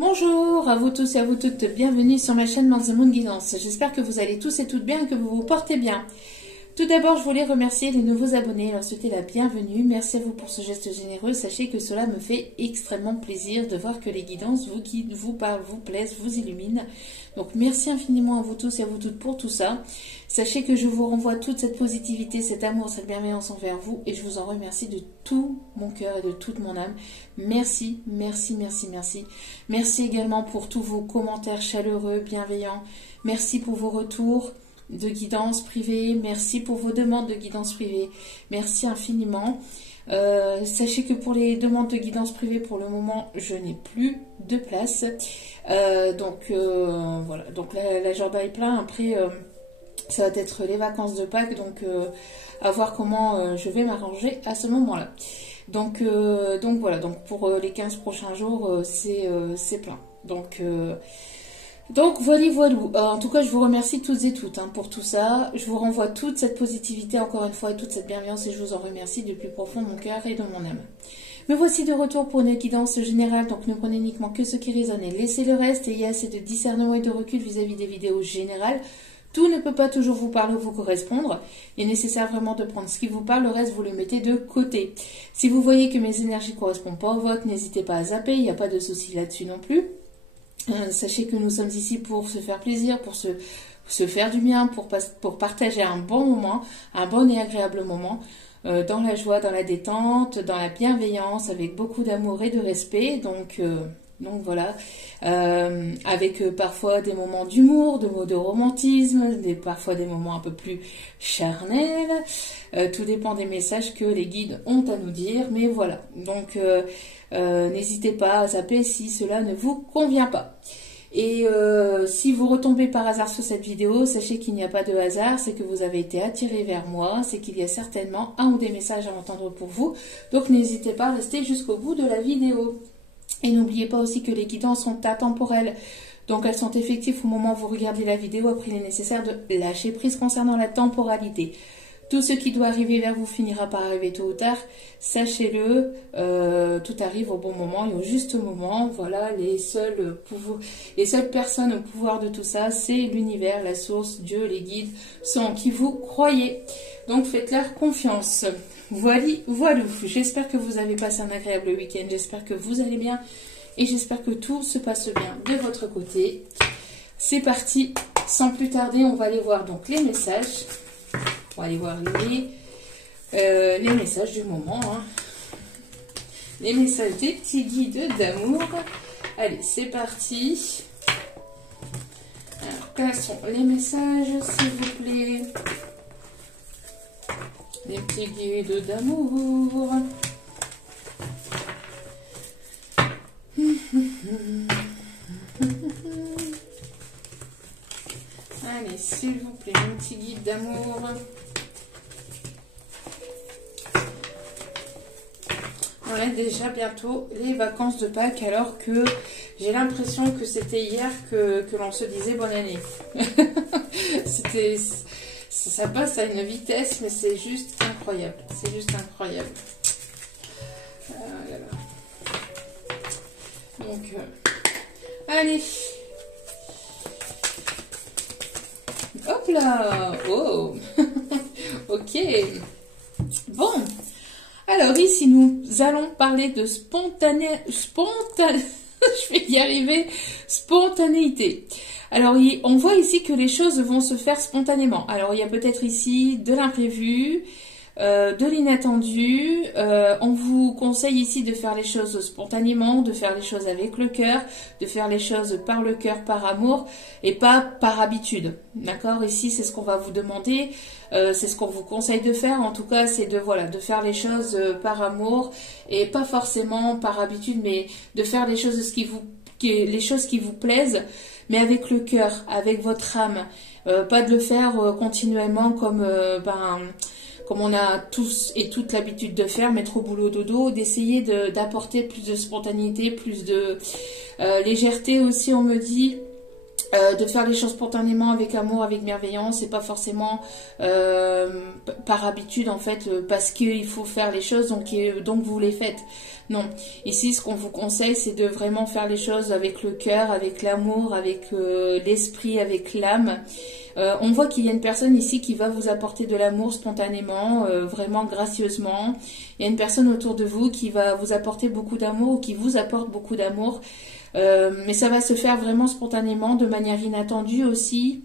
Bonjour à vous tous et à vous toutes, bienvenue sur ma chaîne Mars the Moon Guidance. J'espère que vous allez tous et toutes bien et que vous vous portez bien. Tout d'abord, je voulais remercier les nouveaux abonnés, leur souhaiter la bienvenue. Merci à vous pour ce geste généreux. Sachez que cela me fait extrêmement plaisir de voir que les guidances vous guident, vous parlent, vous plaisent, vous illuminent. Donc merci infiniment à vous tous et à vous toutes pour tout ça. Sachez que je vous renvoie toute cette positivité, cet amour, cette bienveillance envers vous et je vous en remercie de tout mon cœur et de toute mon âme. Merci, merci, merci, merci. Merci également pour tous vos commentaires chaleureux, bienveillants. Merci pour vos retours de guidance privée, merci pour vos demandes de guidance privée, merci infiniment. Sachez que pour les demandes de guidance privée, pour le moment, je n'ai plus de place. Voilà, donc l'agenda est plein. Après, ça va être les vacances de Pâques, donc à voir comment je vais m'arranger à ce moment-là. Donc voilà, donc pour les 15 prochains jours, c'est plein. Donc voilà. En tout cas, je vous remercie toutes et toutes pour tout ça. Je vous renvoie toute cette positivité encore une fois et toute cette bienveillance et je vous en remercie du plus profond de mon cœur et de mon âme. Me voici de retour pour une guidance générale, donc ne prenez uniquement que ce qui résonne et laissez le reste. Ayez assez de discernement et de recul vis-à-vis des vidéos générales. Tout ne peut pas toujours vous parler ou vous correspondre. Il est nécessaire vraiment de prendre ce qui vous parle, le reste vous le mettez de côté. Si vous voyez que mes énergies ne correspondent pas aux vôtres, n'hésitez pas à zapper, il n'y a pas de souci là-dessus non plus. Sachez que nous sommes ici pour se faire plaisir, pour se faire du bien, pour partager un bon moment, un bon et agréable moment, dans la joie, dans la détente, dans la bienveillance, avec beaucoup d'amour et de respect. Donc voilà, avec parfois des moments d'humour, de romantisme, parfois des moments un peu plus charnels. Tout dépend des messages que les guides ont à nous dire, mais voilà. Donc n'hésitez pas à zapper si cela ne vous convient pas. Et si vous retombez par hasard sur cette vidéo, sachez qu'il n'y a pas de hasard, c'est que vous avez été attiré vers moi, c'est qu'il y a certainement un ou des messages à entendre pour vous. Donc n'hésitez pas à rester jusqu'au bout de la vidéo. Et n'oubliez pas aussi que les guidances sont atemporelles. Donc elles sont effectives au moment où vous regardez la vidéo. Après, il est nécessaire de lâcher prise concernant la temporalité. Tout ce qui doit arriver vers vous finira par arriver tôt ou tard. Sachez-le, tout arrive au bon moment et au juste moment. Voilà, les seules personnes au pouvoir de tout ça, c'est l'univers, la source, Dieu, les guides, sont en qui vous croyez. Donc faites-leur confiance. Voilà. J'espère que vous avez passé un agréable week-end. J'espère que vous allez bien et j'espère que tout se passe bien de votre côté. C'est parti. Sans plus tarder, on va aller voir donc les messages. On va aller voir les messages du moment. Les messages des petits guides d'amour. Allez, c'est parti. Alors, quels sont les messages, s'il vous plaît? Les petits guides d'amour. Allez, s'il vous plaît, mon petit guide d'amour. On a déjà bientôt les vacances de Pâques, alors que j'ai l'impression que c'était hier que l'on se disait bonne année. Ça passe à une vitesse, mais c'est juste incroyable. C'est juste incroyable. Donc, allez. Hop là. Oh. Ok. Bon. Alors ici, nous allons parler de je vais y arriver, spontanéité. Alors, on voit ici que les choses vont se faire spontanément. Alors, il y a peut-être ici de l'imprévu, de l'inattendu. On vous conseille ici de faire les choses spontanément, de faire les choses avec le cœur, de faire les choses par le cœur, par amour et pas par habitude. D'accord? Ici, c'est ce qu'on va vous demander. C'est ce qu'on vous conseille de faire. En tout cas, c'est de faire les choses par amour et pas forcément par habitude, mais de faire les choses les choses qui vous plaisent, mais avec le cœur, avec votre âme. Pas de le faire continuellement comme on a tous et toutes l'habitude de faire, mettre au boulot dodo, d'essayer d'apporter plus de spontanéité, plus de légèreté aussi, on me dit. de faire les choses spontanément, avec amour, avec bienveillance, et pas forcément par habitude en fait, parce qu'il faut faire les choses, donc vous les faites. Non, ici ce qu'on vous conseille, c'est de vraiment faire les choses avec le cœur, avec l'amour, avec l'esprit, avec l'âme. On voit qu'il y a une personne ici qui va vous apporter de l'amour spontanément, vraiment gracieusement. Il y a une personne autour de vous qui va vous apporter beaucoup d'amour, ou qui vous apporte beaucoup d'amour. Mais ça va se faire vraiment spontanément, de manière inattendue aussi,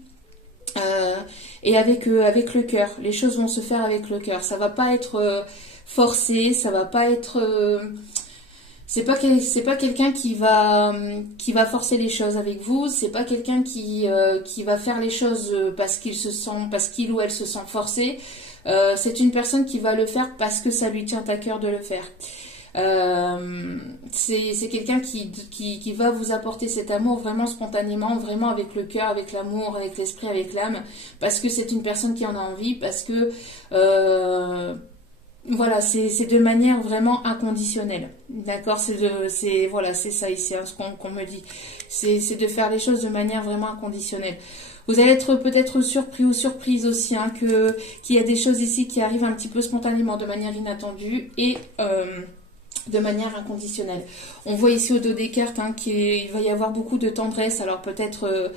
et avec le cœur. Les choses vont se faire avec le cœur. Ça va pas être forcé, ça va pas être c'est pas quelqu'un qui va forcer les choses avec vous. C'est pas quelqu'un qui va faire les choses parce qu'il ou elle se sent forcé. C'est une personne qui va le faire parce que ça lui tient à cœur de le faire. C'est quelqu'un qui va vous apporter cet amour vraiment spontanément, vraiment avec le cœur, avec l'amour, avec l'esprit, avec l'âme, parce que c'est une personne qui en a envie, parce que voilà, c'est de manière vraiment inconditionnelle, d'accord, voilà, c'est ça ici, hein, ce qu'on me dit, c'est de faire les choses de manière vraiment inconditionnelle. Vous allez être peut-être surpris ou surprise aussi, hein, qu'il y a des choses ici qui arrivent un petit peu spontanément, de manière inattendue, et de manière inconditionnelle. On voit ici au dos des cartes, hein, qu'il va y avoir beaucoup de tendresse. Alors peut-être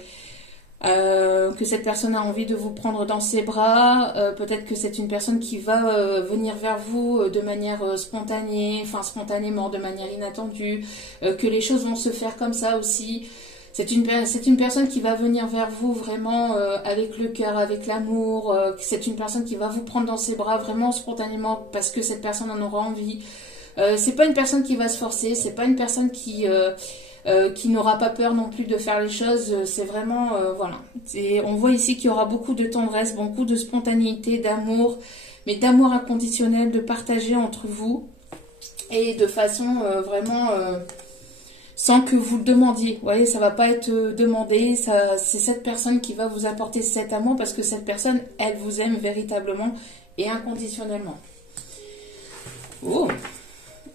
que cette personne a envie de vous prendre dans ses bras, peut-être que c'est une personne qui va venir vers vous de manière spontanée, enfin spontanément, de manière inattendue, que les choses vont se faire comme ça aussi. C'est une personne qui va venir vers vous vraiment avec le cœur, avec l'amour. C'est une personne qui va vous prendre dans ses bras vraiment spontanément parce que cette personne en aura envie. C'est pas une personne qui va se forcer, c'est pas une personne qui n'aura pas peur non plus de faire les choses. C'est vraiment voilà. On voit ici qu'il y aura beaucoup de tendresse, beaucoup de spontanéité, d'amour, mais d'amour inconditionnel, de partager entre vous et de façon vraiment sans que vous le demandiez. Vous voyez, ça va pas être demandé. C'est cette personne qui va vous apporter cet amour parce que cette personne, elle vous aime véritablement et inconditionnellement. Oh.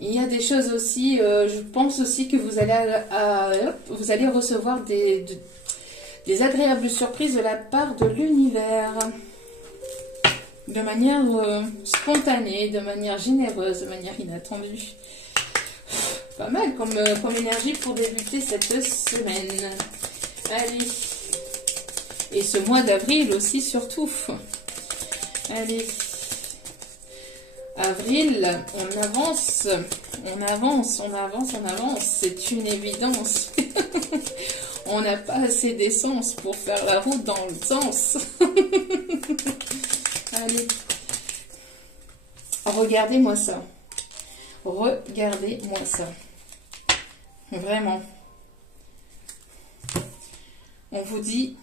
Il y a des choses aussi, je pense aussi que vous allez recevoir des agréables surprises de la part de l'univers. De manière spontanée, de manière généreuse, de manière inattendue. Pas mal comme énergie pour débuter cette semaine. Allez. Et ce mois d'avril aussi surtout. Allez. Avril, on avance, c'est une évidence. On n'a pas assez d'essence pour faire la route dans le sens. Allez, regardez-moi ça. Regardez-moi ça. Vraiment. On vous dit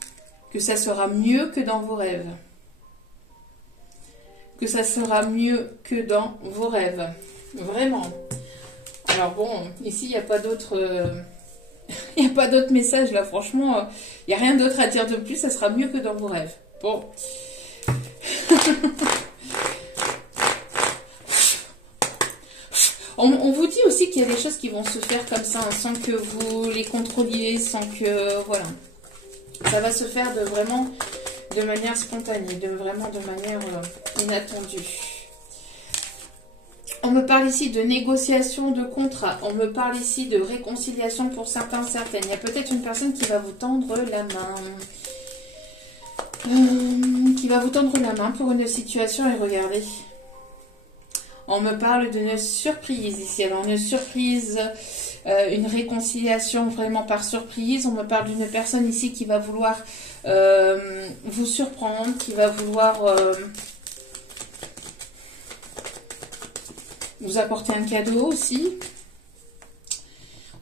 que ça sera mieux que dans vos rêves. Que ça sera mieux que dans vos rêves. Vraiment. Alors bon, ici, il n'y a pas d'autre... il n'y a pas d'autre message, là. Franchement, il n'y a rien d'autre à dire de plus. Ça sera mieux que dans vos rêves. Bon. On vous dit aussi qu'il y a des choses qui vont se faire comme ça, hein, sans que vous les contrôliez, sans que... Voilà. Ça va se faire vraiment... de manière spontanée, vraiment de manière inattendue. On me parle ici de négociation de contrat. On me parle ici de réconciliation pour certains, certaines. Il y a peut-être une personne qui va vous tendre la main. Qui va vous tendre la main pour une situation et regardez. On me parle d'une surprise ici. Alors une surprise... une réconciliation vraiment par surprise. On me parle d'une personne ici qui va vouloir vous surprendre, qui va vouloir vous apporter un cadeau aussi.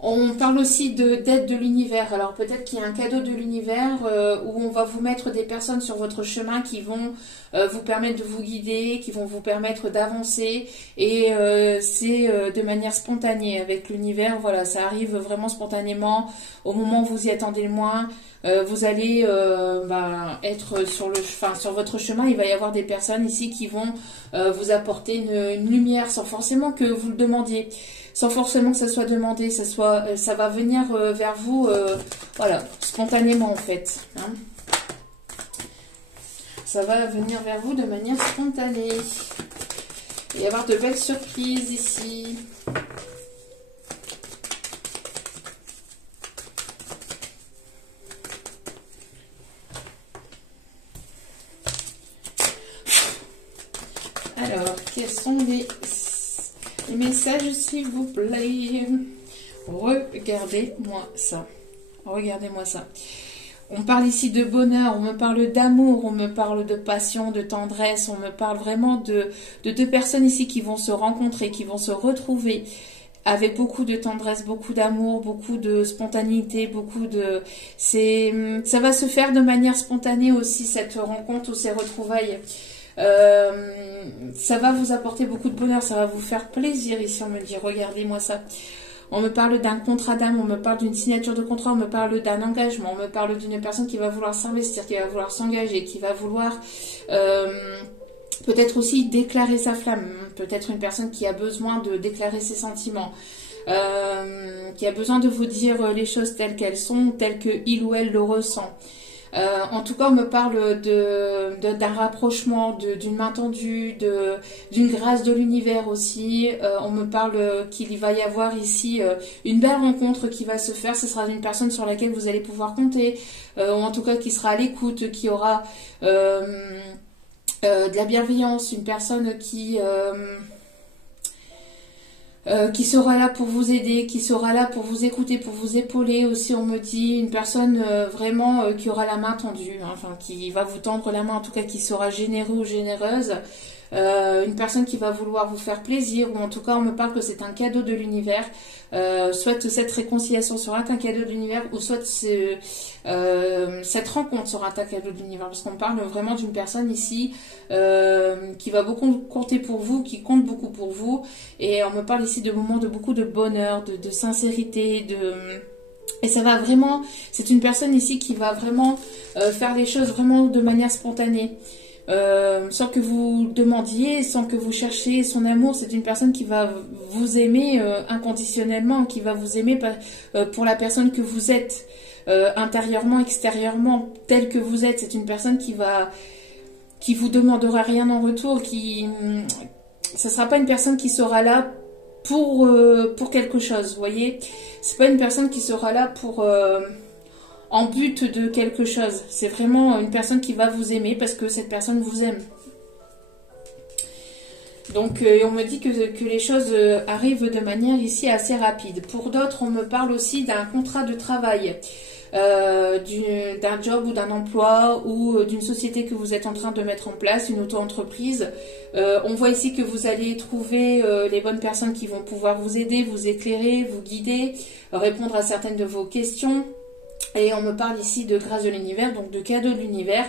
On parle aussi d'aide de l'univers. Alors peut-être qu'il y a un cadeau de l'univers où on va vous mettre des personnes sur votre chemin qui vont vous permettre de vous guider, qui vont vous permettre d'avancer. Et c'est de manière spontanée avec l'univers. Voilà, ça arrive vraiment spontanément au moment où vous y attendez le moins. Vous allez être sur votre chemin. Il va y avoir des personnes ici qui vont vous apporter une lumière sans forcément que vous le demandiez. Sans forcément que ça soit demandé, ça va venir vers vous Voilà, spontanément en fait. Hein. Ça va venir vers vous de manière spontanée. Il va y avoir de belles surprises ici. Alors, quels sont les messages, s'il vous plaît? Regardez-moi ça. Regardez-moi ça. On parle ici de bonheur, on me parle d'amour, on me parle de passion, de tendresse, on me parle vraiment de deux personnes ici qui vont se rencontrer, qui vont se retrouver avec beaucoup de tendresse, beaucoup d'amour, beaucoup de spontanéité, beaucoup de... Ça va se faire de manière spontanée aussi, cette rencontre ou ces retrouvailles. Ça va vous apporter beaucoup de bonheur, ça va vous faire plaisir ici, on me dit, regardez-moi ça. On me parle d'un contrat d'âme, on me parle d'une signature de contrat, on me parle d'un engagement, on me parle d'une personne qui va vouloir s'investir, qui va vouloir s'engager, qui va vouloir peut-être aussi déclarer sa flamme, peut-être une personne qui a besoin de déclarer ses sentiments, qui a besoin de vous dire les choses telles qu'elles sont, telles que il ou elle le ressent. En tout cas, on me parle d'un rapprochement, d'une main tendue, d'une grâce de l'univers aussi. On me parle qu'il va y avoir ici une belle rencontre qui va se faire. Ce sera une personne sur laquelle vous allez pouvoir compter, ou en tout cas qui sera à l'écoute, qui aura de la bienveillance, une personne qui sera là pour vous aider, qui sera là pour vous écouter, pour vous épauler aussi, on me dit, une personne vraiment qui aura la main tendue, hein, enfin qui va vous tendre la main, en tout cas qui sera généreux ou généreuse, une personne qui va vouloir vous faire plaisir, ou en tout cas on me parle que c'est un cadeau de l'univers, soit cette réconciliation sera un cadeau de l'univers, ou soit cette rencontre sera un cadeau de l'univers, parce qu'on parle vraiment d'une personne ici qui va beaucoup compter pour vous, qui compte beaucoup pour vous, et on me parle ici de moments de beaucoup de bonheur, de sincérité, et ça va vraiment, c'est une personne ici qui va vraiment faire les choses vraiment de manière spontanée. Sans que vous demandiez, sans que vous cherchiez son amour, c'est une personne qui va vous aimer inconditionnellement, qui va vous aimer pour la personne que vous êtes, intérieurement, extérieurement, telle que vous êtes. C'est une personne qui vous demandera rien en retour, ça sera pas une personne qui sera là pour quelque chose, vous voyez. C'est pas une personne qui sera là en but de quelque chose. C'est vraiment une personne qui va vous aimer parce que cette personne vous aime. Donc on me dit que les choses arrivent de manière ici assez rapide. Pour d'autres, on me parle aussi d'un contrat de travail, d'un job ou d'un emploi ou d'une société que vous êtes en train de mettre en place, une auto-entreprise. On voit ici que vous allez trouver les bonnes personnes qui vont pouvoir vous aider, vous éclairer, vous guider, répondre à certaines de vos questions. Et on me parle ici de grâce de l'univers, donc de cadeau de l'univers.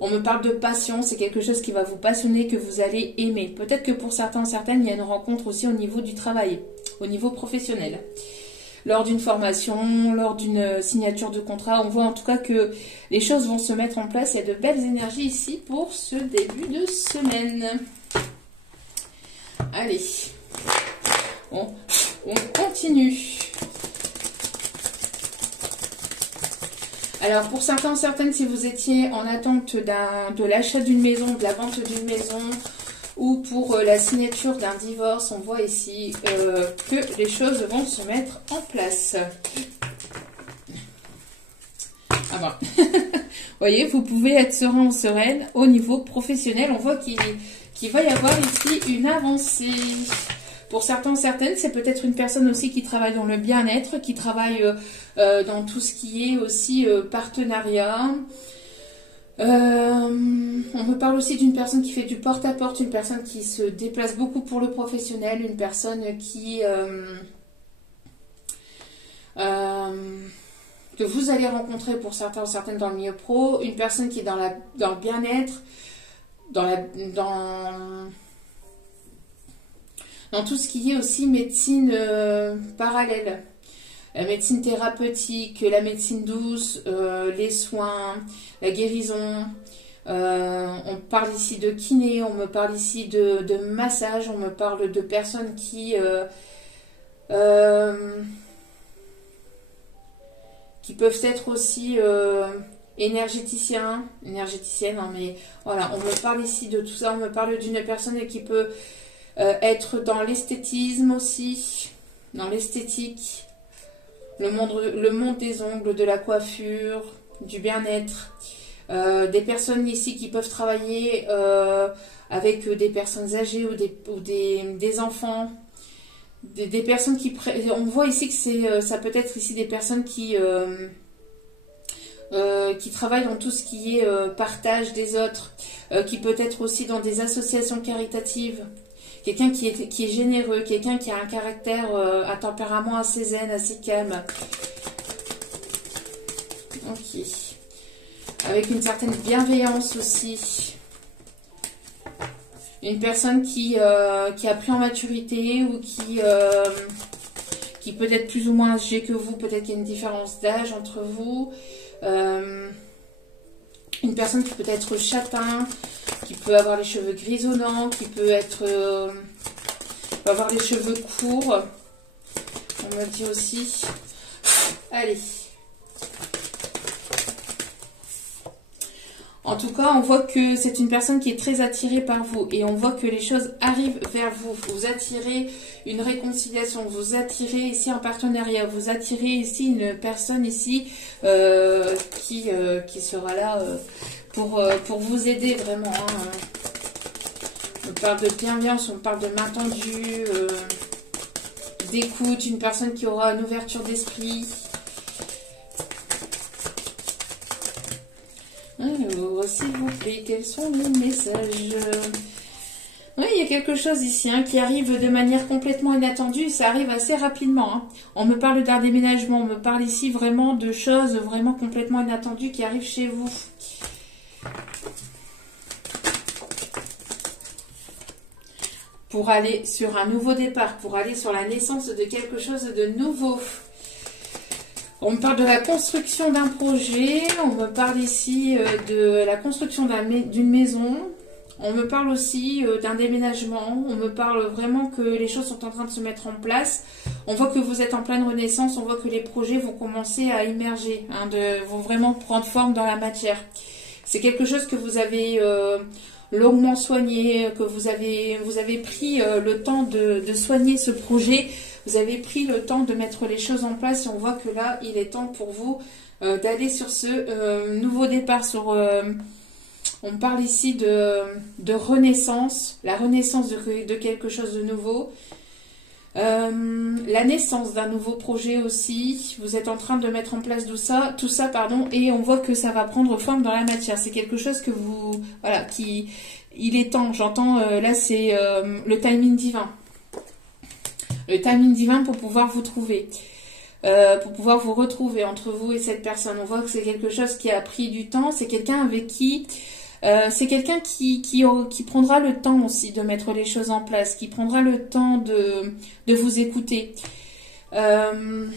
On me parle de passion, c'est quelque chose qui va vous passionner, que vous allez aimer. Peut-être que pour certains, certaines, il y a une rencontre aussi au niveau du travail, au niveau professionnel. Lors d'une formation, lors d'une signature de contrat, on voit en tout cas que les choses vont se mettre en place. Il y a de belles énergies ici pour ce début de semaine. Allez, on continue. Alors pour certains, certaines, si vous étiez en attente de l'achat d'une maison, de la vente d'une maison, ou pour la signature d'un divorce, on voit ici que les choses vont se mettre en place. Ah bon. Vous voyez, vous pouvez être serein ou sereine au niveau professionnel. On voit qu'il va y avoir ici une avancée. Pour certains, certaines, c'est peut-être une personne aussi qui travaille dans le bien-être, qui travaille dans tout ce qui est aussi partenariat. On me parle aussi d'une personne qui fait du porte-à-porte, une personne qui se déplace beaucoup pour le professionnel, une personne que vous allez rencontrer pour certains ou certaines dans le milieu pro, une personne qui est dans le bien-être, dans tout ce qui est aussi médecine parallèle, la médecine thérapeutique, la médecine douce, les soins, la guérison. On parle ici de kiné, on me parle ici de massage, on me parle de personnes qui qui peuvent être aussi énergéticiennes, hein, mais voilà, on me parle ici de tout ça, on me parle d'une personne qui peut être dans l'esthétisme aussi, dans l'esthétique, le monde des ongles, de la coiffure, du bien-être, des personnes ici qui peuvent travailler avec des personnes âgées ou des enfants, des personnes on voit ici que ça peut être ici des personnes qui travaillent dans tout ce qui est partage des autres, qui peut être aussi dans des associations caritatives, quelqu'un qui est généreux, quelqu'un qui a un caractère, un tempérament assez zen, assez calme. Ok. Avec une certaine bienveillance aussi. Une personne qui a pris en maturité ou qui peut être plus ou moins âgée que vous, peut-être qu'il y a une différence d'âge entre vous. Une personne qui peut être châtain, qui peut avoir les cheveux grisonnants, qui peut avoir les cheveux courts. On me dit aussi. Allez. En tout cas, on voit que c'est une personne qui est très attirée par vous et on voit que les choses arrivent vers vous. Vous attirez une réconciliation, vous attirez ici un partenariat, vous attirez ici une personne ici qui sera là pour vous aider vraiment. Hein. On parle de bienveillance, on parle de main tendue, d'écoute, une personne qui aura une ouverture d'esprit. Alors, s'il vous plaît, quels sont les messages? Oui, il y a quelque chose ici qui arrive de manière complètement inattendue. Ça arrive assez rapidement. Hein. On me parle d'un déménagement. On me parle ici vraiment de choses vraiment complètement inattendues qui arrivent chez vous. Pour aller sur un nouveau départ, pour aller sur la naissance de quelque chose de nouveau. On me parle de la construction d'un projet, on me parle ici de la construction d'une maison, on me parle aussi d'un déménagement, on me parle vraiment que les choses sont en train de se mettre en place. On voit que vous êtes en pleine renaissance, on voit que les projets vont commencer à émerger, vont vraiment prendre forme dans la matière. C'est quelque chose que vous avez longuement soigné, que vous avez pris le temps de soigner ce projet. Vous avez pris le temps de mettre les choses en place et on voit que là, il est temps pour vous d'aller sur ce nouveau départ. On parle ici de renaissance, la renaissance de quelque chose de nouveau. La naissance d'un nouveau projet aussi. Vous êtes en train de mettre en place tout ça, et on voit que ça va prendre forme dans la matière. C'est quelque chose que vous... Voilà, il est temps. J'entends, là, c'est le timing divin. Le timing divin pour pouvoir vous trouver, pour pouvoir vous retrouver entre vous et cette personne. On voit que c'est quelque chose qui a pris du temps. C'est quelqu'un avec qui... c'est quelqu'un qui prendra le temps aussi de mettre les choses en place, qui prendra le temps de vous écouter. On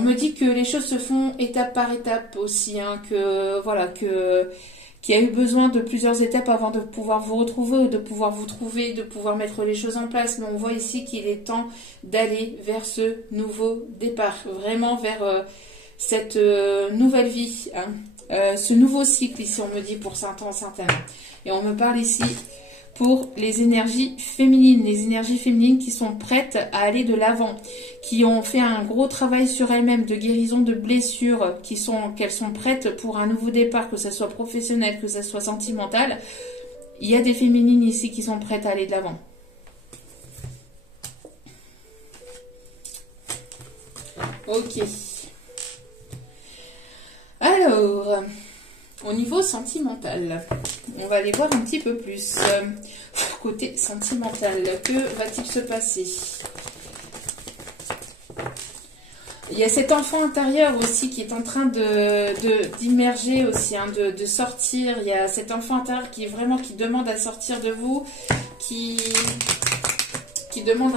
me dit que les choses se font étape par étape aussi, qu'il y a eu besoin de plusieurs étapes avant de pouvoir vous retrouver, de pouvoir vous trouver, de pouvoir mettre les choses en place. Mais on voit ici qu'il est temps d'aller vers ce nouveau départ, vraiment vers cette nouvelle vie, ce nouveau cycle ici, on me dit pour certains. Et on me parle ici pour les énergies féminines qui sont prêtes à aller de l'avant, qui ont fait un gros travail sur elles-mêmes, de guérison de blessures, qu'elles sont prêtes pour un nouveau départ, que ce soit professionnel, que ce soit sentimental. Il y a des féminines ici qui sont prêtes à aller de l'avant. Ok. Alors, au niveau sentimental, on va aller voir un petit peu plus. Côté sentimental, que va-t-il se passer? Il y a cet enfant intérieur aussi qui est en train d'immerger aussi, de sortir. Il y a cet enfant intérieur qui demande à sortir de vous, qui demande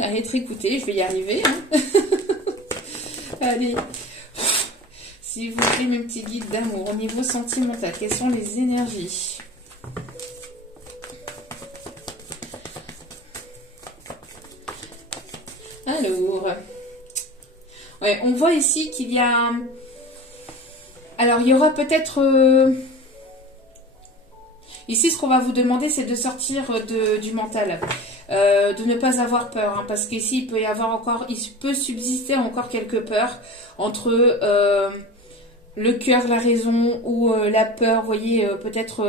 à être écouté. Je vais y arriver. Allez. S'il vous plaît, mes petits guides d'amour, au niveau sentimental, quelles sont les énergies? Alors, ouais, on voit ici qu'il y a... Alors, il y aura peut-être... Ici, ce qu'on va vous demander, c'est de sortir du mental, de ne pas avoir peur, hein, parce qu'ici, il peut y avoir encore, il peut subsister encore quelques peurs entre le cœur, la raison ou la peur. Vous voyez, peut-être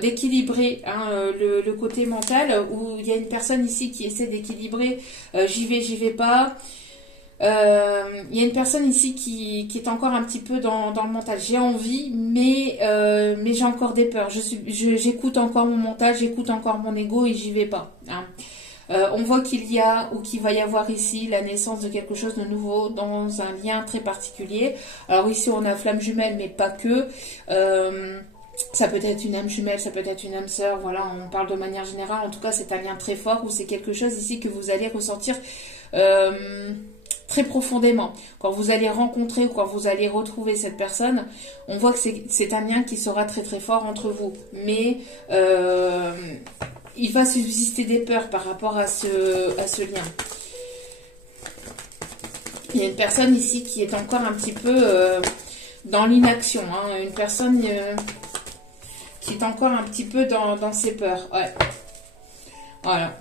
d'équilibrer hein, le côté mental, où il y a une personne ici qui essaie d'équilibrer, j'y vais pas. Il y a une personne ici qui est encore un petit peu dans le mental. J'ai envie, mais j'ai encore des peurs. J'écoute encore mon mental, j'écoute encore mon ego et j'y vais pas. Hein. On voit qu'il y a ou qu'il va y avoir ici la naissance de quelque chose de nouveau dans un lien très particulier. Alors ici on a flamme jumelle, mais pas que. Ça peut être une âme jumelle, ça peut être une âme sœur. Voilà, on parle de manière générale. En tout cas, c'est un lien très fort où c'est quelque chose ici que vous allez ressentir. Très profondément. Quand vous allez rencontrer ou quand vous allez retrouver cette personne, on voit que c'est un lien qui sera très très fort entre vous. Mais il va subsister des peurs par rapport à ce lien. Il y a une personne ici qui est encore un petit peu dans l'inaction. Hein, une personne qui est encore un petit peu dans ses peurs. Ouais. Voilà.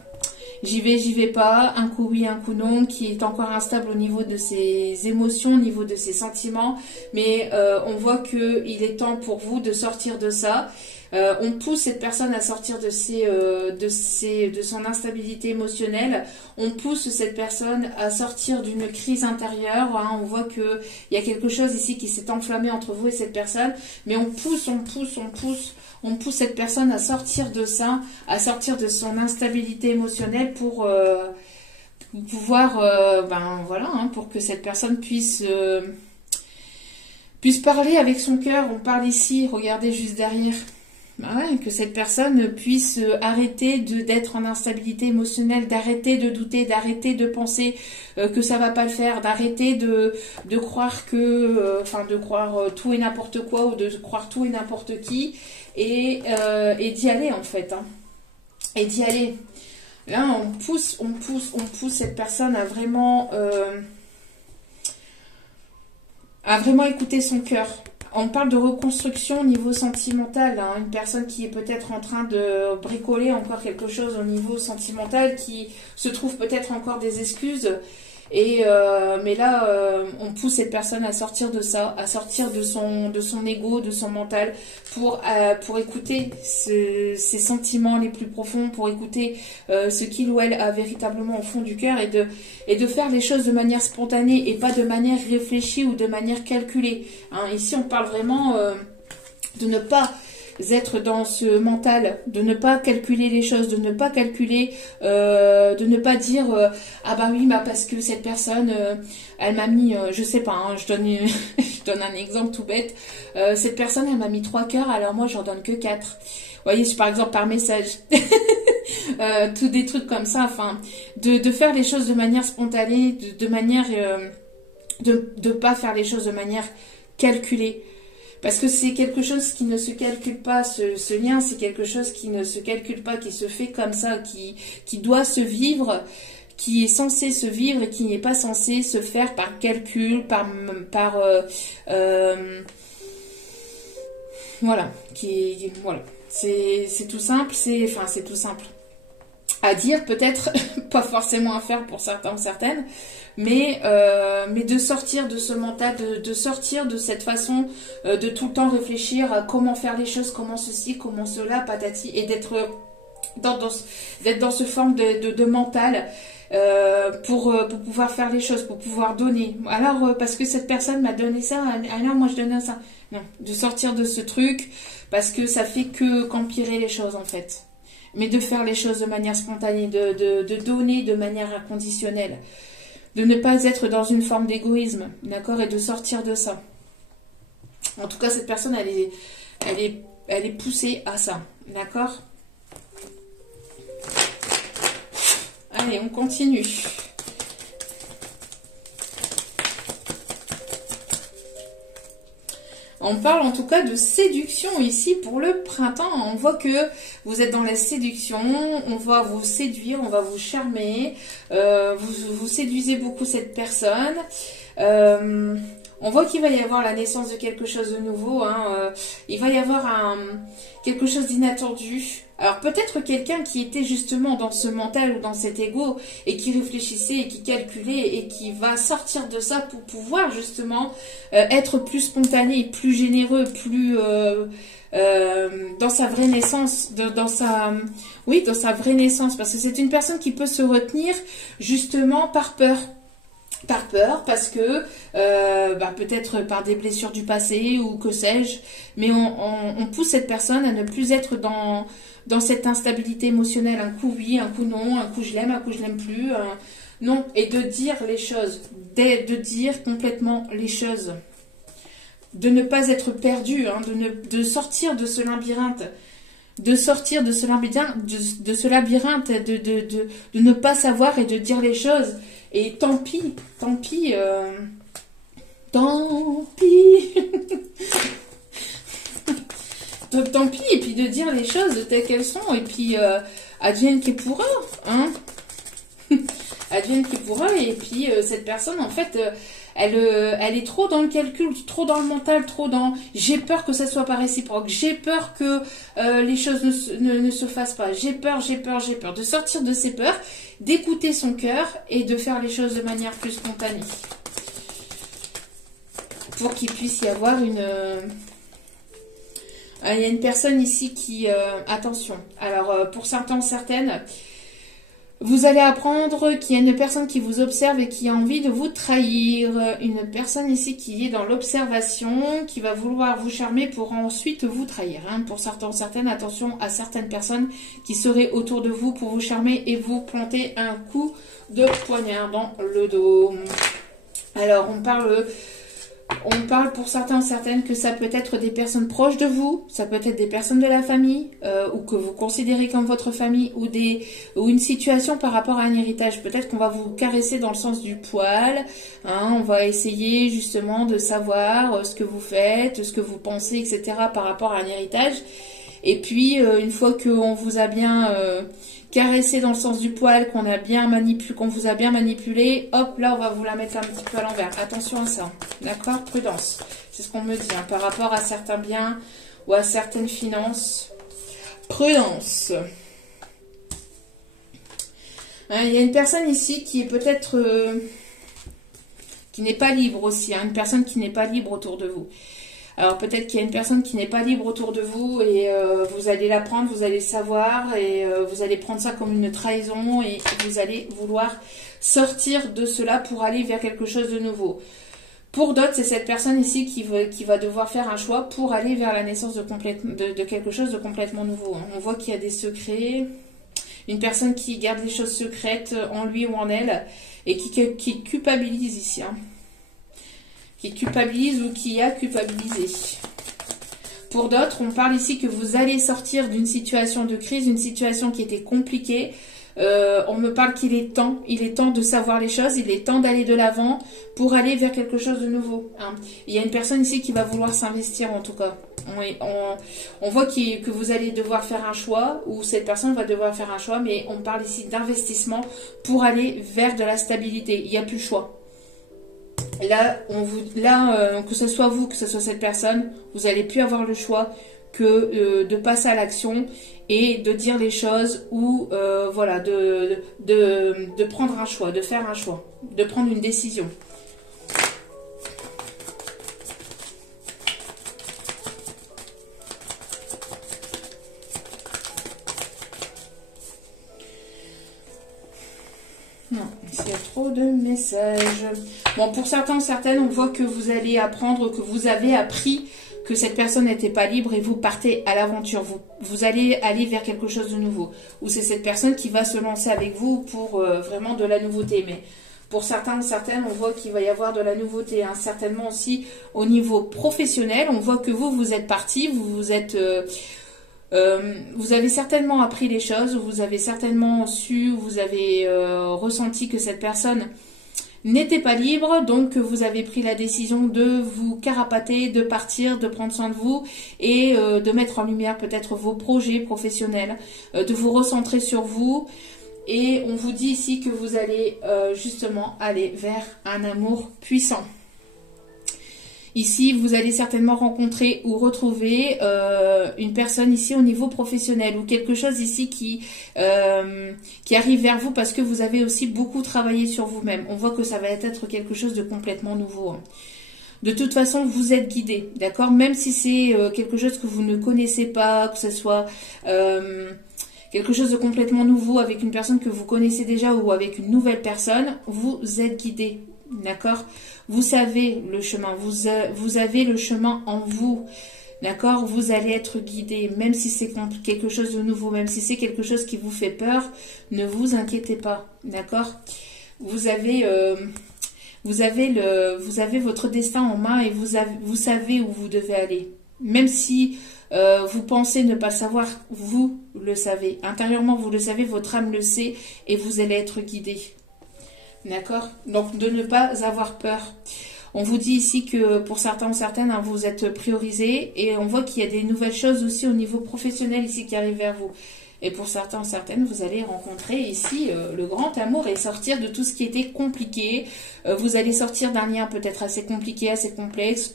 J'y vais pas, un coup oui, un coup non, qui est encore instable au niveau de ses émotions, au niveau de ses sentiments, mais on voit qu'il est temps pour vous de sortir de ça. On pousse cette personne à sortir de son instabilité émotionnelle, on pousse cette personne à sortir d'une crise intérieure, hein. On voit qu'il y a quelque chose ici qui s'est enflammé entre vous et cette personne, mais on pousse cette personne à sortir de ça, à sortir de son instabilité émotionnelle pour pouvoir, voilà, hein, pour que cette personne puisse parler avec son cœur. On parle ici, regardez juste derrière. Ouais, que cette personne puisse arrêter d'être en instabilité émotionnelle, d'arrêter de douter, d'arrêter de penser que ça va pas le faire, d'arrêter de croire que, de croire tout et n'importe quoi ou de croire tout et n'importe qui et d'y aller en fait, hein. Et d'y aller. Là, on pousse cette personne à vraiment écouter son cœur. On parle de reconstruction au niveau sentimental, hein. Une personne qui est peut-être en train de bricoler encore quelque chose au niveau sentimental, qui se trouve peut-être encore des excuses. Mais là, on pousse cette personne à sortir de ça, à sortir de son ego, de son mental, pour écouter ses sentiments les plus profonds, pour écouter ce qu'il ou elle a véritablement au fond du cœur et de faire les choses de manière spontanée et pas de manière réfléchie ou de manière calculée. Hein, ici, on parle vraiment de ne pas être dans ce mental, de ne pas calculer les choses, de ne pas calculer, de ne pas dire ah bah oui, bah parce que cette personne elle m'a mis, je sais pas, hein, je donne un exemple tout bête, cette personne elle m'a mis 3 cœurs, alors moi j'en donne que 4. Vous voyez, par exemple par message, tous des trucs comme ça, enfin, de faire les choses de manière spontanée, de manière de pas faire les choses de manière calculée. Parce que c'est quelque chose qui ne se calcule pas, ce lien, c'est quelque chose qui ne se calcule pas, qui se fait comme ça, qui doit se vivre, qui est censé se vivre et qui n'est pas censé se faire par calcul, voilà, voilà. C'est tout simple, c'est tout simple à dire, peut-être pas forcément à faire pour certains ou certaines, mais de sortir de ce mental, de sortir de cette façon de tout le temps réfléchir à comment faire les choses, comment ceci, comment cela, patati, et d'être dans ce forme de mental pour pouvoir faire les choses, pour pouvoir donner. Alors, parce que cette personne m'a donné ça, alors moi je donne ça. Non, de sortir de ce truc, parce que ça fait qu'empirer les choses en fait. Mais de faire les choses de manière spontanée, de donner de manière inconditionnelle. De ne pas être dans une forme d'égoïsme, d'accord, et de sortir de ça. En tout cas, cette personne, elle est poussée à ça, d'accord. Allez, on continue. On parle en tout cas de séduction ici pour le printemps. On voit que vous êtes dans la séduction, on va vous séduire, on va vous charmer, vous séduisez beaucoup cette personne. On voit qu'il va y avoir la naissance de quelque chose de nouveau, hein. Il va y avoir quelque chose d'inattendu. Alors peut-être quelqu'un qui était justement dans ce mental ou dans cet ego et qui réfléchissait et qui calculait et qui va sortir de ça pour pouvoir justement être plus spontané, plus généreux, plus dans sa vraie naissance, dans sa vraie naissance, parce que c'est une personne qui peut se retenir justement par peur. Par peur, parce que peut-être par des blessures du passé ou que sais-je, mais on pousse cette personne à ne plus être dans cette instabilité émotionnelle, un coup oui, un coup non, un coup je l'aime plus, non, et de dire les choses, de dire complètement les choses, de ne pas être perdu, hein, de sortir de ce labyrinthe, de ne pas savoir et de dire les choses. Et tant pis. Tant pis, et puis de dire les choses telles qu'elles sont, et puis advienne que pourra, hein. Advienne que pourra, et puis cette personne, en fait, elle est trop dans le calcul, trop dans le mental, trop dans... J'ai peur que ça soit pas réciproque, j'ai peur que les choses ne se fassent pas, j'ai peur. De sortir de ses peurs, d'écouter son cœur et de faire les choses de manière plus spontanée. Pour qu'il puisse y avoir une... Il y a une personne ici qui... attention, alors pour certains, certaines... Vous allez apprendre qu'il y a une personne qui vous observe et qui a envie de vous trahir. Une personne ici qui est dans l'observation, qui va vouloir vous charmer pour ensuite vous trahir. Hein. Pour certains, certaines, attention à certaines personnes qui seraient autour de vous pour vous charmer et vous planter un coup de poignard dans le dos. Alors, on parle pour certains, certaines que ça peut être des personnes proches de vous, ça peut être des personnes de la famille, ou que vous considérez comme votre famille, ou une situation par rapport à un héritage. Peut-être qu'on va vous caresser dans le sens du poil, hein, on va essayer justement de savoir ce que vous faites, ce que vous pensez, etc. par rapport à un héritage. Et puis, une fois qu'on vous a bien... caressé dans le sens du poil, qu'on vous a bien manipulé, hop, là on va vous la mettre un petit peu à l'envers. Attention à ça, d'accord? Prudence. C'est ce qu'on me dit, hein, par rapport à certains biens ou à certaines finances. Prudence. Hein, il y a une personne ici qui est peut-être... qui n'est pas libre aussi, hein, une personne qui n'est pas libre autour de vous. Alors peut-être qu'il y a une personne qui n'est pas libre autour de vous et vous allez la prendre, vous allez le savoir et vous allez prendre ça comme une trahison et vous allez vouloir sortir de cela pour aller vers quelque chose de nouveau. Pour d'autres, c'est cette personne ici qui va devoir faire un choix pour aller vers la naissance de quelque chose de complètement nouveau. On voit qu'il y a des secrets, une personne qui garde les choses secrètes en lui ou en elle et qui culpabilise ici, hein. Qui culpabilise ou qui a culpabilisé. Pour d'autres, on parle ici que vous allez sortir d'une situation de crise, une situation qui était compliquée. On me parle qu'il est temps de savoir les choses, il est temps d'aller de l'avant pour aller vers quelque chose de nouveau. Hein. Il y a une personne ici qui va vouloir s'investir en tout cas. On voit que vous allez devoir faire un choix, ou cette personne va devoir faire un choix, mais on parle ici d'investissement pour aller vers de la stabilité. Il n'y a plus le choix. Là, que ce soit vous, que ce soit cette personne, vous n'allez plus avoir le choix que de passer à l'action et de dire les choses ou voilà, de prendre un choix, de faire un choix, de prendre une décision. Non, il y a trop de messages. Bon, pour certains, certaines, on voit que vous allez apprendre, que vous avez appris que cette personne n'était pas libre et vous partez à l'aventure. Vous allez aller vers quelque chose de nouveau. Ou c'est cette personne qui va se lancer avec vous pour vraiment de la nouveauté. Mais pour certains, certaines, on voit qu'il va y avoir de la nouveauté. Hein. Certainement aussi au niveau professionnel, on voit que vous êtes parti, vous avez certainement appris les choses, vous avez certainement su, vous avez ressenti que cette personne n'était pas libre, donc vous avez pris la décision de vous carapater, de partir, de prendre soin de vous et de mettre en lumière peut-être vos projets professionnels, de vous recentrer sur vous. Et on vous dit ici que vous allez justement aller vers un amour puissant. Ici, vous allez certainement rencontrer ou retrouver une personne ici au niveau professionnel ou quelque chose ici qui arrive vers vous parce que vous avez aussi beaucoup travaillé sur vous-même. On voit que ça va être quelque chose de complètement nouveau, hein. De toute façon, vous êtes guidé, d'accord? Même si c'est quelque chose que vous ne connaissez pas, que ce soit quelque chose de complètement nouveau avec une personne que vous connaissez déjà ou avec une nouvelle personne, vous êtes guidé, d'accord? Vous savez le chemin, vous avez le chemin en vous, d'accord? Vous allez être guidé, même si c'est quelque chose de nouveau, même si c'est quelque chose qui vous fait peur, ne vous inquiétez pas, d'accord? Vous avez votre destin en main et vous savez où vous devez aller. Même si vous pensez ne pas le savoir, vous le savez. Intérieurement, vous le savez, votre âme le sait et vous allez être guidé. D'accord? Donc, de ne pas avoir peur. On vous dit ici que pour certains ou certaines, hein, vous êtes priorisés et on voit qu'il y a des nouvelles choses aussi au niveau professionnel ici qui arrivent vers vous. Et pour certains ou certaines, vous allez rencontrer ici le grand amour et sortir de tout ce qui était compliqué. Vous allez sortir d'un lien peut-être assez compliqué, assez complexe,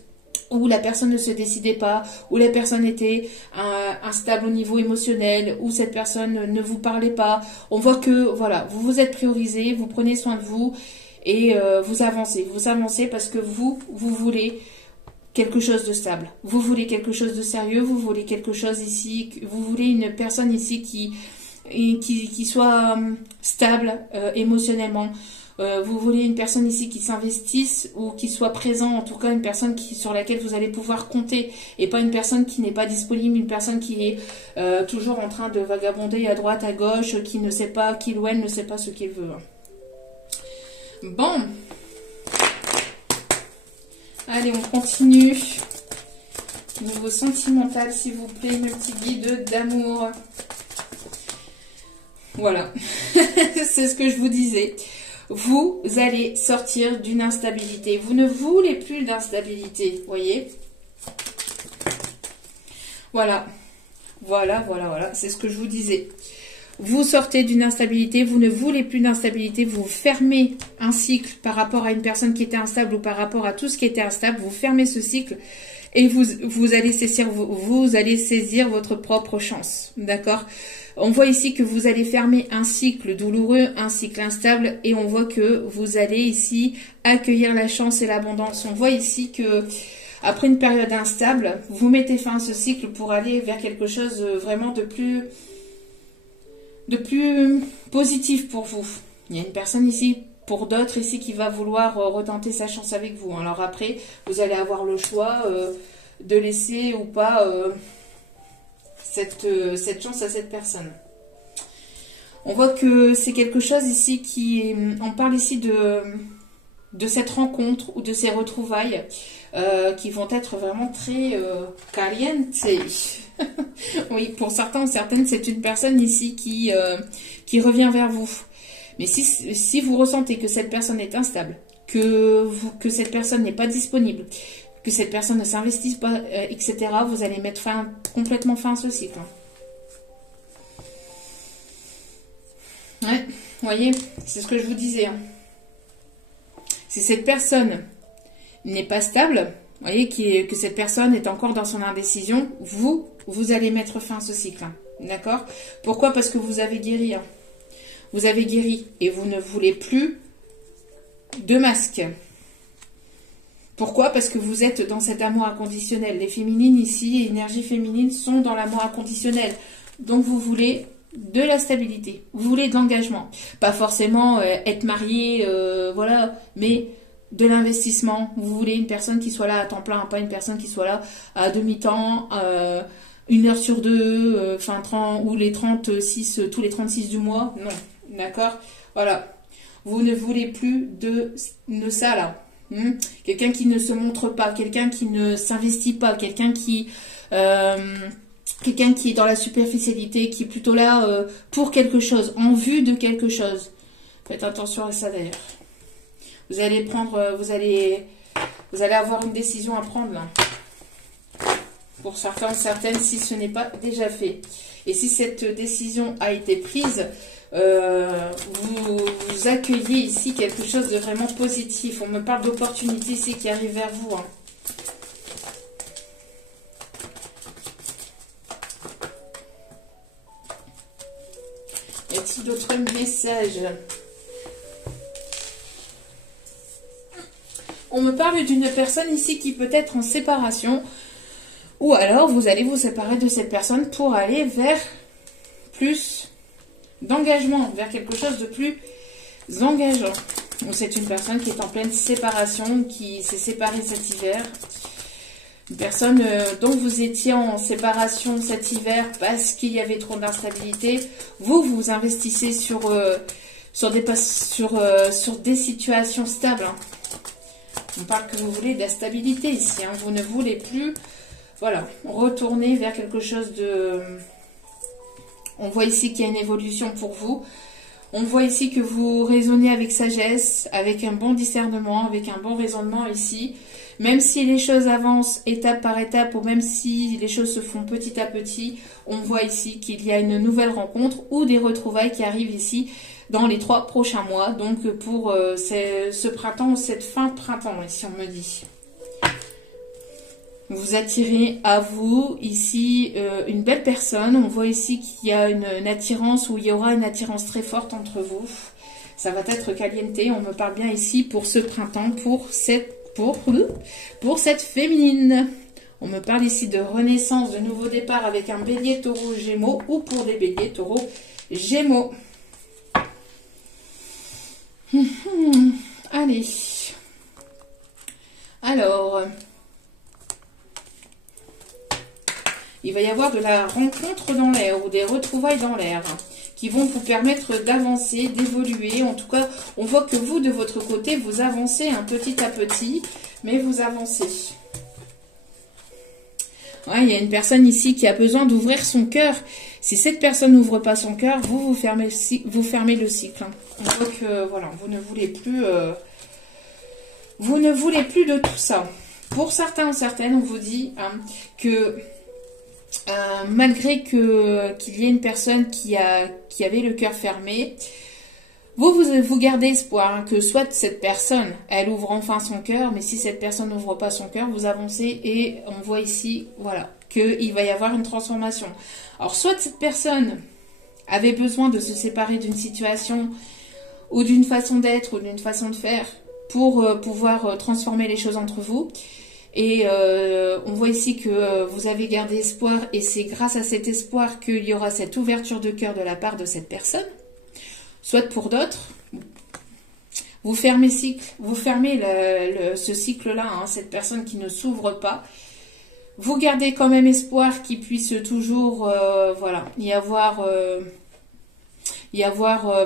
où la personne ne se décidait pas, où la personne était instable au niveau émotionnel, où cette personne ne vous parlait pas. On voit que voilà, vous vous êtes priorisé, vous prenez soin de vous et vous avancez. Vous avancez parce que vous voulez quelque chose de stable. Vous voulez quelque chose de sérieux, vous voulez quelque chose ici, vous voulez une personne ici qui soit stable émotionnellement. Vous voulez une personne ici qui s'investisse ou qui soit présent, en tout cas une personne sur laquelle vous allez pouvoir compter et pas une personne qui n'est pas disponible, une personne qui est toujours en train de vagabonder à droite, à gauche, qui ne sait pas, qui ou elle ne sait pas ce qu'il veut. Bon. Allez, on continue. Niveau sentimental, s'il vous plaît, mes petits guides d'amour. Voilà. C'est ce que je vous disais. Vous allez sortir d'une instabilité. Vous ne voulez plus d'instabilité, voyez? Voilà. Voilà. C'est ce que je vous disais. Vous sortez d'une instabilité, vous ne voulez plus d'instabilité, vous fermez un cycle par rapport à une personne qui était instable ou par rapport à tout ce qui était instable, vous fermez ce cycle et vous allez saisir votre propre chance, d'accord? On voit ici que vous allez fermer un cycle douloureux, un cycle instable et on voit que vous allez ici accueillir la chance et l'abondance. On voit ici que après une période instable, vous mettez fin à ce cycle pour aller vers quelque chose vraiment de plus positif pour vous. Il y a une personne ici, pour d'autres ici, qui va vouloir retenter sa chance avec vous. Alors après, vous allez avoir le choix de laisser ou pas cette chance à cette personne. On voit que c'est quelque chose ici on parle ici de cette rencontre ou de ces retrouvailles qui vont être vraiment très calientes. Oui, pour certains ou certaines, c'est une personne ici qui revient vers vous. Mais si vous ressentez que cette personne est instable, que cette personne n'est pas disponible, que cette personne ne s'investisse pas, etc., vous allez mettre complètement fin à ce cycle. Ouais, vous voyez, c'est ce que je vous disais. Hein. Si cette personne n'est pas stable, vous voyez que cette personne est encore dans son indécision, vous allez mettre fin à ce cycle. Hein. D'accord? Pourquoi? Parce que vous avez guéri. Hein. Vous avez guéri et vous ne voulez plus de masque. Pourquoi? Parce que vous êtes dans cet amour inconditionnel. Les féminines ici, énergie féminine, sont dans l'amour inconditionnel. Donc vous voulez de la stabilité. Vous voulez de l'engagement. Pas forcément être marié, voilà, mais de l'investissement. Vous voulez une personne qui soit là à temps plein, pas une personne qui soit là à demi-temps, 1 heure sur 2, ou tous les 36 du mois. Non, d'accord? Voilà. Vous ne voulez plus de ça là. Quelqu'un qui ne se montre pas, quelqu'un qui ne s'investit pas, quelqu'un qui est dans la superficialité, qui est plutôt là pour quelque chose, en vue de quelque chose. Faites attention à ça d'ailleurs. Vous allez prendre, vous allez avoir une décision à prendre là. Pour certains, certaines, si ce n'est pas déjà fait. Et si cette décision a été prise, vous accueillez ici quelque chose de vraiment positif. On me parle d'opportunités ici qui arrivent vers vous. Hein. Y a-t-il d'autres messages? On me parle d'une personne ici qui peut être en séparation. Ou alors, vous allez vous séparer de cette personne pour aller vers plus d'engagement, vers quelque chose de plus engageant. Donc, c'est une personne qui est en pleine séparation, qui s'est séparée cet hiver. Une personne dont vous étiez en séparation cet hiver parce qu'il y avait trop d'instabilité. Vous investissez sur des situations stables. Hein. On parle que vous voulez de la stabilité ici. Hein. Vous ne voulez plus... Voilà, retourner vers quelque chose de... On voit ici qu'il y a une évolution pour vous. On voit ici que vous raisonnez avec sagesse, avec un bon discernement, avec un bon raisonnement ici. Même si les choses avancent étape par étape ou même si les choses se font petit à petit, on voit ici qu'il y a une nouvelle rencontre ou des retrouvailles qui arrivent ici dans les 3 prochains mois. Donc pour ce printemps ou cette fin de printemps, ici on me dit. Vous attirez à vous ici une belle personne. On voit ici qu'il y a une attirance ou il y aura une attirance très forte entre vous. Ça va être caliente. On me parle bien ici pour ce printemps, pour cette féminine. On me parle ici de renaissance, de nouveau départ avec un bélier, taureau, gémeaux ou pour des béliers, taureaux, gémeaux. Allez. Alors... il va y avoir de la rencontre dans l'air ou des retrouvailles dans l'air qui vont vous permettre d'avancer, d'évoluer. En tout cas, on voit que vous, de votre côté, vous avancez un petit à petit, mais vous avancez. Ouais, il y a une personne ici qui a besoin d'ouvrir son cœur. Si cette personne n'ouvre pas son cœur, vous fermez le cycle. On voit que, voilà, vous ne voulez plus de tout ça. Pour certains ou certaines, on vous dit que... malgré qu'il y ait une personne qui avait le cœur fermé, vous gardez espoir hein, que soit cette personne, elle ouvre enfin son cœur, mais si cette personne n'ouvre pas son cœur, vous avancez et on voit ici, voilà, qu'il va y avoir une transformation. Alors, soit cette personne avait besoin de se séparer d'une situation ou d'une façon d'être ou d'une façon de faire pour pouvoir transformer les choses entre vous. Et on voit ici que vous avez gardé espoir et c'est grâce à cet espoir qu'il y aura cette ouverture de cœur de la part de cette personne. Soit pour d'autres, vous fermez ce cycle-là, hein, cette personne qui ne s'ouvre pas. Vous gardez quand même espoir qu'il puisse toujours voilà, y avoir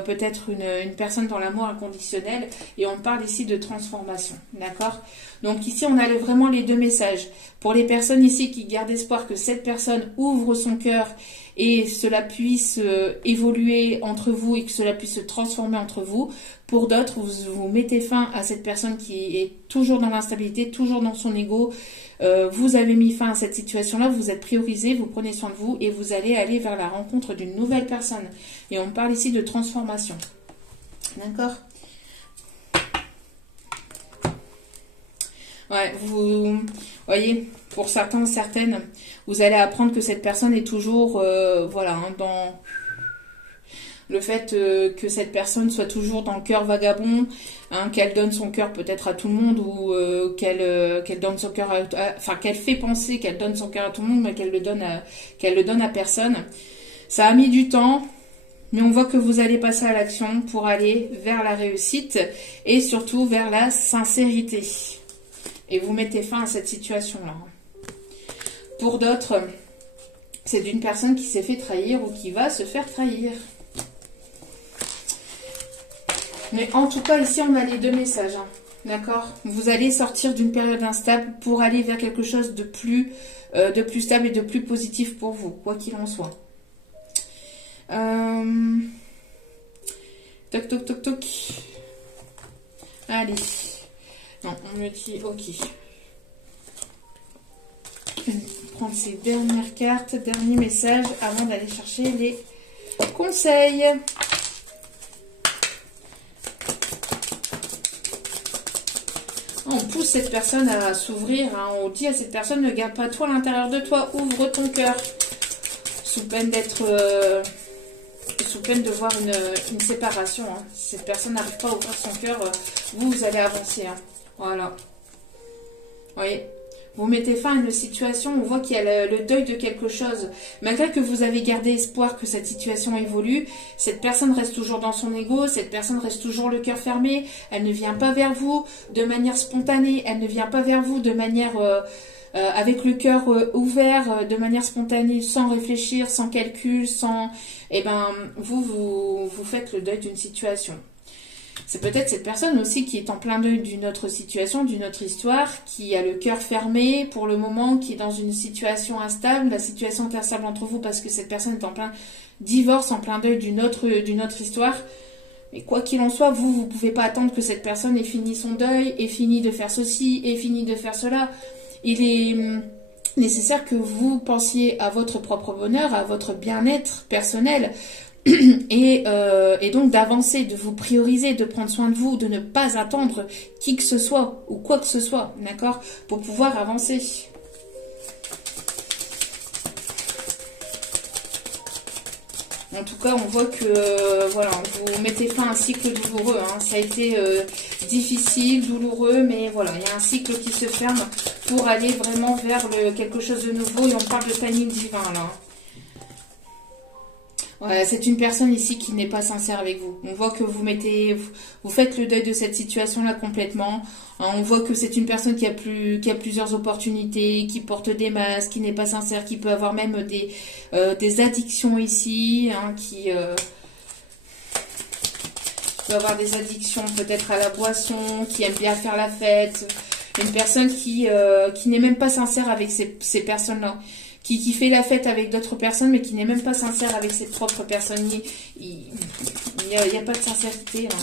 peut-être une personne dans l'amour inconditionnel et on parle ici de transformation, d'accord? Donc ici on a vraiment les deux messages. Pour les personnes ici qui gardent espoir que cette personne ouvre son cœur et cela puisse évoluer entre vous et que cela puisse se transformer entre vous. Pour d'autres, vous mettez fin à cette personne qui est toujours dans l'instabilité, toujours dans son ego. Vous avez mis fin à cette situation-là, vous êtes priorisé, vous prenez soin de vous et vous allez aller vers la rencontre d'une nouvelle personne. Et on parle ici de transformation. D'accord ? Ouais, vous voyez, pour certains, certaines, vous allez apprendre que cette personne est toujours, voilà, hein, dans le fait que cette personne soit toujours dans le cœur vagabond, hein, qu'elle donne son cœur peut-être à tout le monde ou qu'elle donne son cœur, enfin qu'elle fait penser qu'elle donne son cœur à tout le monde, mais qu'elle le donne à personne. Ça a mis du temps. Mais on voit que vous allez passer à l'action pour aller vers la réussite et surtout vers la sincérité. Et vous mettez fin à cette situation-là. Pour d'autres, c'est d'une personne qui s'est fait trahir ou qui va se faire trahir. Mais en tout cas, ici, on a les deux messages. Hein. D'accord ? Vous allez sortir d'une période instable pour aller vers quelque chose de plus stable et de plus positif pour vous, quoi qu'il en soit. Toc, toc, toc, toc. Allez. Non, on me dit ok. Je vais prendre ces dernières cartes, derniers messages avant d'aller chercher les conseils. On pousse cette personne à s'ouvrir. Hein. On dit à cette personne, ne garde pas toi à l'intérieur de toi, ouvre ton cœur. Sous peine d'être... sous peine de voir une séparation. Hein. Si cette personne n'arrive pas à ouvrir son cœur, vous allez avancer. Hein. Voilà. Vous voyez, vous mettez fin à une situation, on voit qu'il y a le deuil de quelque chose. Malgré que vous avez gardé espoir que cette situation évolue, cette personne reste toujours dans son ego, cette personne reste toujours le cœur fermé, elle ne vient pas vers vous de manière spontanée, elle ne vient pas vers vous de manière... avec le cœur ouvert, de manière spontanée, sans réfléchir, sans calcul, sans... Eh ben, vous faites le deuil d'une situation. C'est peut-être cette personne aussi qui est en plein deuil d'une autre situation, d'une autre histoire, qui a le cœur fermé pour le moment, qui est dans une situation instable. La situation est instable entre vous parce que cette personne est en plein divorce, en plein deuil d'une autre histoire. Mais quoi qu'il en soit, vous ne pouvez pas attendre que cette personne ait fini son deuil, ait fini de faire ceci, ait fini de faire cela. Il est nécessaire que vous pensiez à votre propre bonheur, à votre bien-être personnel et donc d'avancer, de vous prioriser, de prendre soin de vous, de ne pas attendre qui que ce soit ou quoi que ce soit, d'accord, pour pouvoir avancer. En tout cas, on voit que voilà, vous mettez fin à un cycle douloureux. Hein. Ça a été difficile, douloureux, mais voilà, il y a un cycle qui se ferme pour aller vraiment vers quelque chose de nouveau. Et on parle de timing divin là. Ouais, c'est une personne ici qui n'est pas sincère avec vous. On voit que vous faites le deuil de cette situation-là complètement. Hein, on voit que c'est une personne qui a plusieurs opportunités, qui porte des masques, qui n'est pas sincère, qui peut avoir même des addictions ici, hein, qui peut avoir des addictions peut-être à la boisson, qui aime bien faire la fête. Une personne qui n'est même pas sincère avec ces personnes-là. Qui fait la fête avec d'autres personnes, mais qui n'est même pas sincère avec ses propres personnes. Il n'y a pas de sincérité. Hein.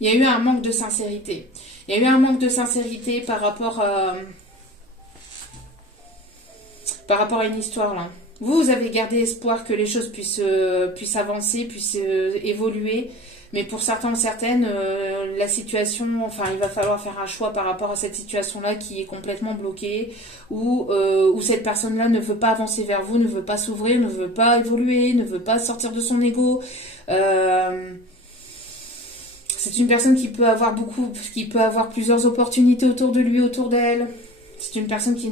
Il y a eu un manque de sincérité. Il y a eu un manque de sincérité par rapport à une histoire, là. Vous avez gardé espoir que les choses puissent avancer, puissent évoluer. Mais pour certains ou certaines, la situation, enfin, il va falloir faire un choix par rapport à cette situation-là qui est complètement bloquée, où cette personne-là ne veut pas avancer vers vous, ne veut pas s'ouvrir, ne veut pas évoluer, ne veut pas sortir de son ego. C'est une personne qui peut avoir plusieurs opportunités autour de lui, autour d'elle. C'est une personne qui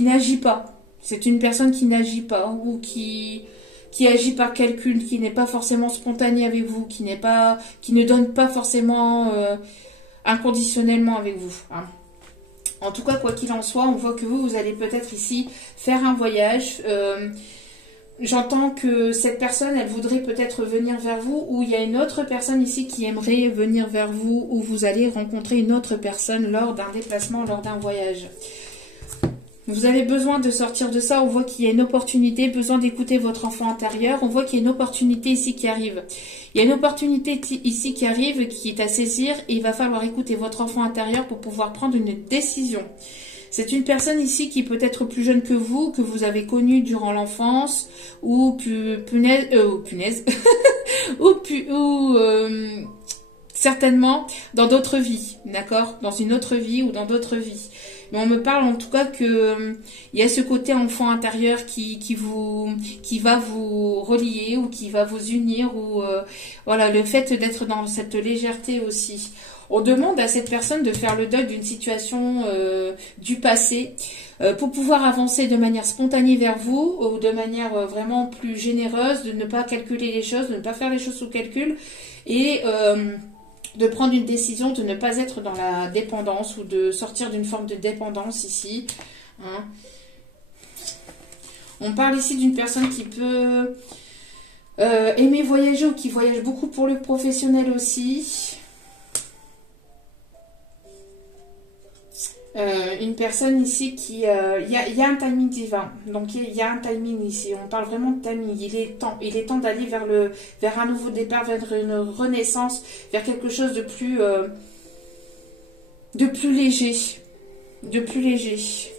n'agit pas. C'est une personne qui n'agit pas ou qui agit par calcul, qui n'est pas forcément spontané avec vous, qui ne donne pas forcément inconditionnellement avec vous. Hein. En tout cas, quoi qu'il en soit, on voit que vous allez peut-être ici faire un voyage. J'entends que cette personne, elle voudrait peut-être venir vers vous, ou il y a une autre personne ici qui aimerait venir vers vous, ou vous allez rencontrer une autre personne lors d'un déplacement, lors d'un voyage. Vous avez besoin de sortir de ça, on voit qu'il y a une opportunité, besoin d'écouter votre enfant intérieur, on voit qu'il y a une opportunité ici qui arrive. Il y a une opportunité ici qui arrive, qui est à saisir, et il va falloir écouter votre enfant intérieur pour pouvoir prendre une décision. C'est une personne ici qui peut être plus jeune que vous avez connu durant l'enfance, ou certainement dans d'autres vies, d'accord? Dans une autre vie ou dans d'autres vies. Mais on me parle en tout cas que il y a ce côté enfant intérieur qui va vous relier ou qui va vous unir ou voilà, le fait d'être dans cette légèreté aussi. On demande à cette personne de faire le deuil d'une situation du passé pour pouvoir avancer de manière spontanée vers vous ou de manière vraiment plus généreuse, de ne pas calculer les choses, de ne pas faire les choses sous calcul et de prendre une décision, de ne pas être dans la dépendance ou de sortir d'une forme de dépendance ici. Hein. On parle ici d'une personne qui peut aimer voyager ou qui voyage beaucoup pour le professionnel aussi. Une personne ici qui... Il y a un timing divin. Donc il y a un timing ici. On parle vraiment de timing. Il est temps d'aller vers un nouveau départ, vers une renaissance, vers quelque chose de plus léger. De plus léger.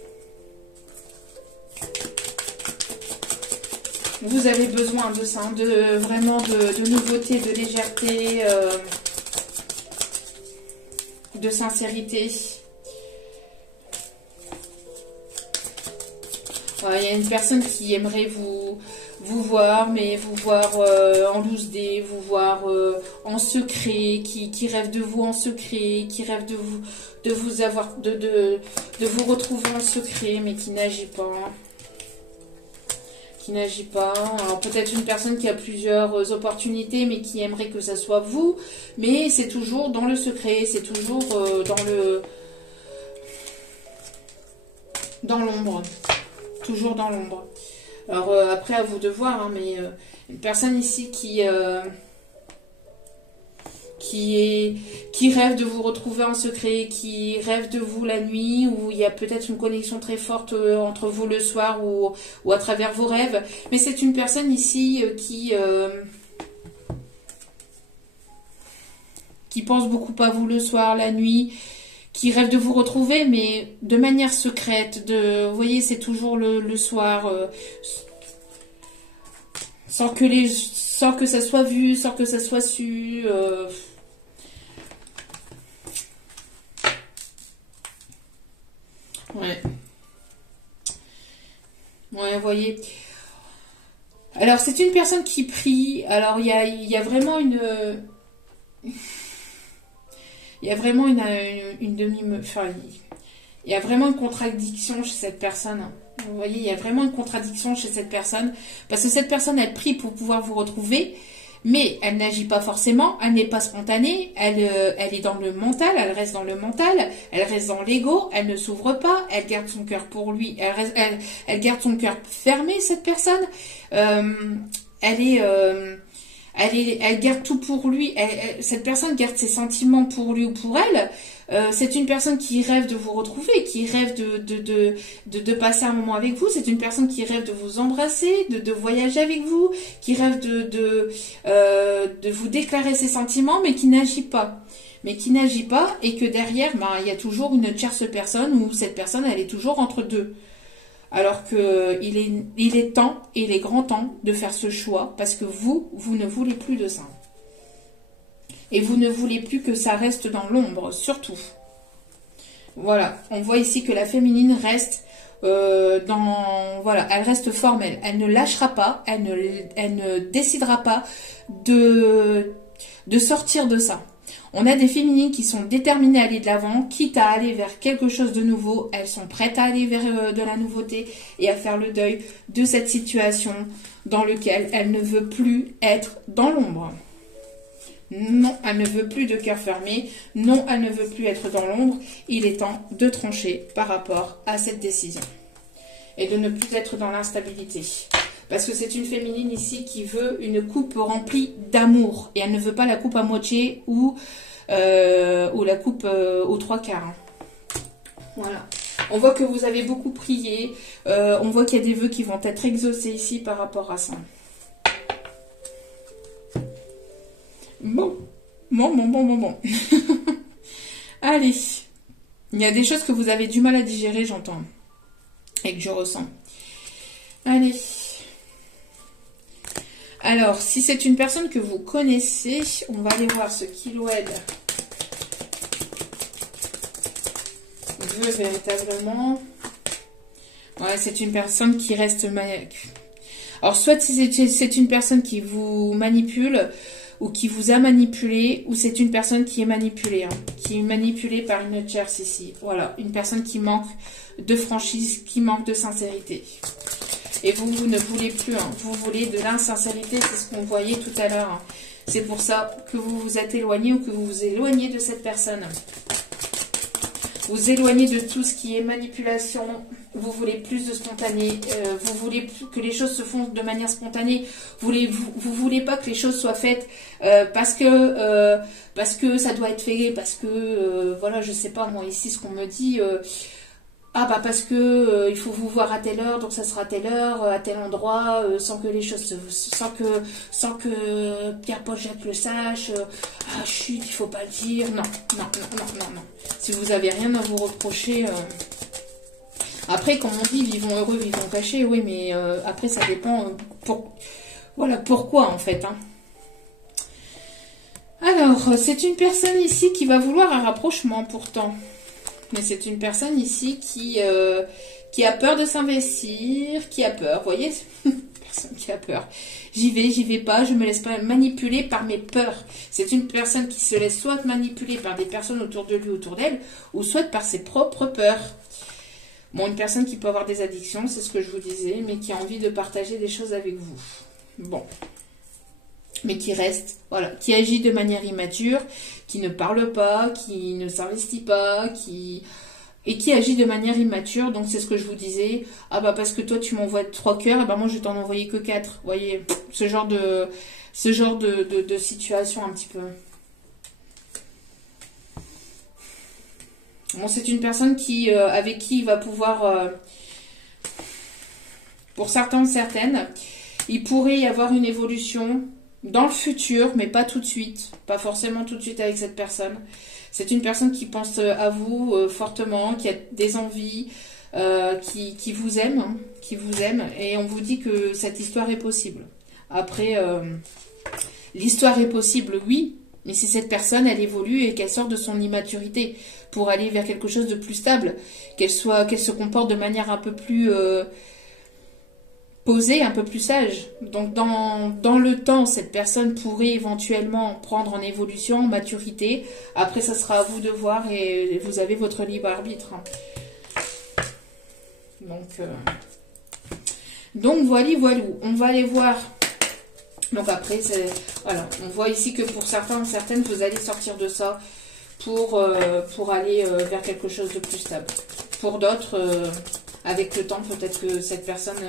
Vous avez besoin de ça, vraiment de nouveauté, de légèreté, de sincérité. Il y a une personne qui aimerait vous voir, mais vous voir en loose day, vous voir en secret, qui rêve de vous en secret, qui rêve de vous retrouver en secret, mais qui n'agit pas. Alors peut-être une personne qui a plusieurs opportunités, mais qui aimerait que ça soit vous, mais c'est toujours dans le secret, c'est toujours dans l'ombre. Toujours dans l'ombre. Alors après à vous de voir, hein, mais une personne ici qui rêve de vous retrouver en secret, qui rêve de vous la nuit, où il y a peut-être une connexion très forte entre vous le soir ou à travers vos rêves. Mais c'est une personne ici qui pense beaucoup à vous le soir, la nuit, qui rêve de vous retrouver, mais de manière secrète. Vous voyez, c'est toujours le soir, sans que ça soit vu, sans que ça soit su. Ouais. Ouais, vous voyez. Alors, c'est une personne qui prie. Alors, il y a vraiment une... Il y a vraiment une enfin, il y a vraiment une contradiction chez cette personne. Vous voyez, il y a vraiment une contradiction chez cette personne. Parce que cette personne, elle prie pour pouvoir vous retrouver. Mais elle n'agit pas forcément, elle n'est pas spontanée, elle est dans le mental, elle reste dans le mental, elle reste dans l'ego, elle ne s'ouvre pas, elle garde son cœur pour lui, elle garde son cœur fermé, cette personne. Elle garde tout pour lui, cette personne garde ses sentiments pour lui ou pour elle. C'est une personne qui rêve de vous retrouver, qui rêve de passer un moment avec vous. C'est une personne qui rêve de vous embrasser, de voyager avec vous, qui rêve de vous déclarer ses sentiments, mais qui n'agit pas. Et que derrière, il y a toujours une tierce personne où cette personne, elle est toujours entre deux. Alors que il est temps, il est grand temps de faire ce choix parce que vous ne voulez plus de ça. Et vous ne voulez plus que ça reste dans l'ombre, surtout. Voilà, on voit ici que la féminine reste elle reste formelle. Elle ne lâchera pas, elle ne décidera pas de sortir de ça. On a des féminines qui sont déterminées à aller de l'avant, quitte à aller vers quelque chose de nouveau. Elles sont prêtes à aller vers de la nouveauté et à faire le deuil de cette situation dans laquelle elle ne veut plus être dans l'ombre. Non, elle ne veut plus de cœur fermé. Non, elle ne veut plus être dans l'ombre. Il est temps de trancher par rapport à cette décision. Et de ne plus être dans l'instabilité. Parce que c'est une féminine ici qui veut une coupe remplie d'amour. Et elle ne veut pas la coupe à moitié ou la coupe aux 3/4. Hein. Voilà. On voit que vous avez beaucoup prié. On voit qu'il y a des vœux qui vont être exaucés ici par rapport à ça. Bon. Allez. Il y a des choses que vous avez du mal à digérer, j'entends. Et que je ressens. Allez. Alors, si c'est une personne que vous connaissez, on va aller voir ce qu'il ou elle veut véritablement. Ouais, c'est une personne qui reste... Alors, soit c'est une personne qui vous manipule ou qui vous a manipulé, ou c'est une personne qui est manipulée, hein, qui est manipulée par une tierce ici. Voilà, une personne qui manque de franchise, qui manque de sincérité. Et vous ne voulez plus, hein, vous voulez de l'insincérité, c'est ce qu'on voyait tout à l'heure. Hein. C'est pour ça que vous vous êtes éloigné ou que vous vous éloignez de cette personne. vous éloignez de tout ce qui est manipulation, vous voulez plus de spontané, vous voulez que les choses se font de manière spontanée, vous voulez pas que les choses soient faites parce que ça doit être fait, parce que, voilà, je sais pas, moi ici ce qu'on me dit... ah bah parce que il faut vous voir à telle heure, donc ça sera à telle heure, à tel endroit, sans que les choses sans que Pierre-Paul Jacques le sache. Ah chut, il faut pas le dire. Non, non, non, non, non, non. Si vous avez rien à vous reprocher. Après, comme on dit, vivons heureux, vivons cachés, oui, mais après ça dépend voilà pourquoi en fait. Hein. Alors, c'est une personne ici qui va vouloir un rapprochement pourtant. Mais c'est une personne ici qui a peur de s'investir, qui a peur, vous voyez, personne qui a peur. J'y vais pas, je me laisse pas manipuler par mes peurs. C'est une personne qui se laisse soit manipuler par des personnes autour de lui, autour d'elle, ou soit par ses propres peurs. Bon, une personne qui peut avoir des addictions, c'est ce que je vous disais, mais qui a envie de partager des choses avec vous. Bon. Mais qui reste, voilà, qui agit de manière immature, qui ne parle pas, qui ne s'investit pas, et qui agit de manière immature. Donc c'est ce que je vous disais. Ah bah parce que toi tu m'envoies 3 cœurs, et bah moi je vais t'en envoyer que 4. Vous voyez, ce genre de situation un petit peu. Bon, c'est une personne qui avec qui il va pouvoir, pour certains, certaines, il pourrait y avoir une évolution dans le futur, mais pas tout de suite. Pas forcément tout de suite avec cette personne. C'est une personne qui pense à vous fortement, qui a des envies, qui vous aime, hein, qui vous aime. Et on vous dit que cette histoire est possible. Après, l'histoire est possible, oui. Mais si cette personne, elle évolue et qu'elle sort de son immaturité pour aller vers quelque chose de plus stable, qu'elle se comporte de manière un peu plus... posée, un peu plus sage. Donc dans le temps, cette personne pourrait éventuellement prendre en évolution, en maturité. Après, ça sera à vous de voir et vous avez votre libre arbitre. Donc voilà, on va aller voir. Donc après, voilà, on voit ici que pour certains, certaines, vous allez sortir de ça pour aller vers quelque chose de plus stable. Pour d'autres, avec le temps, peut-être que cette personne...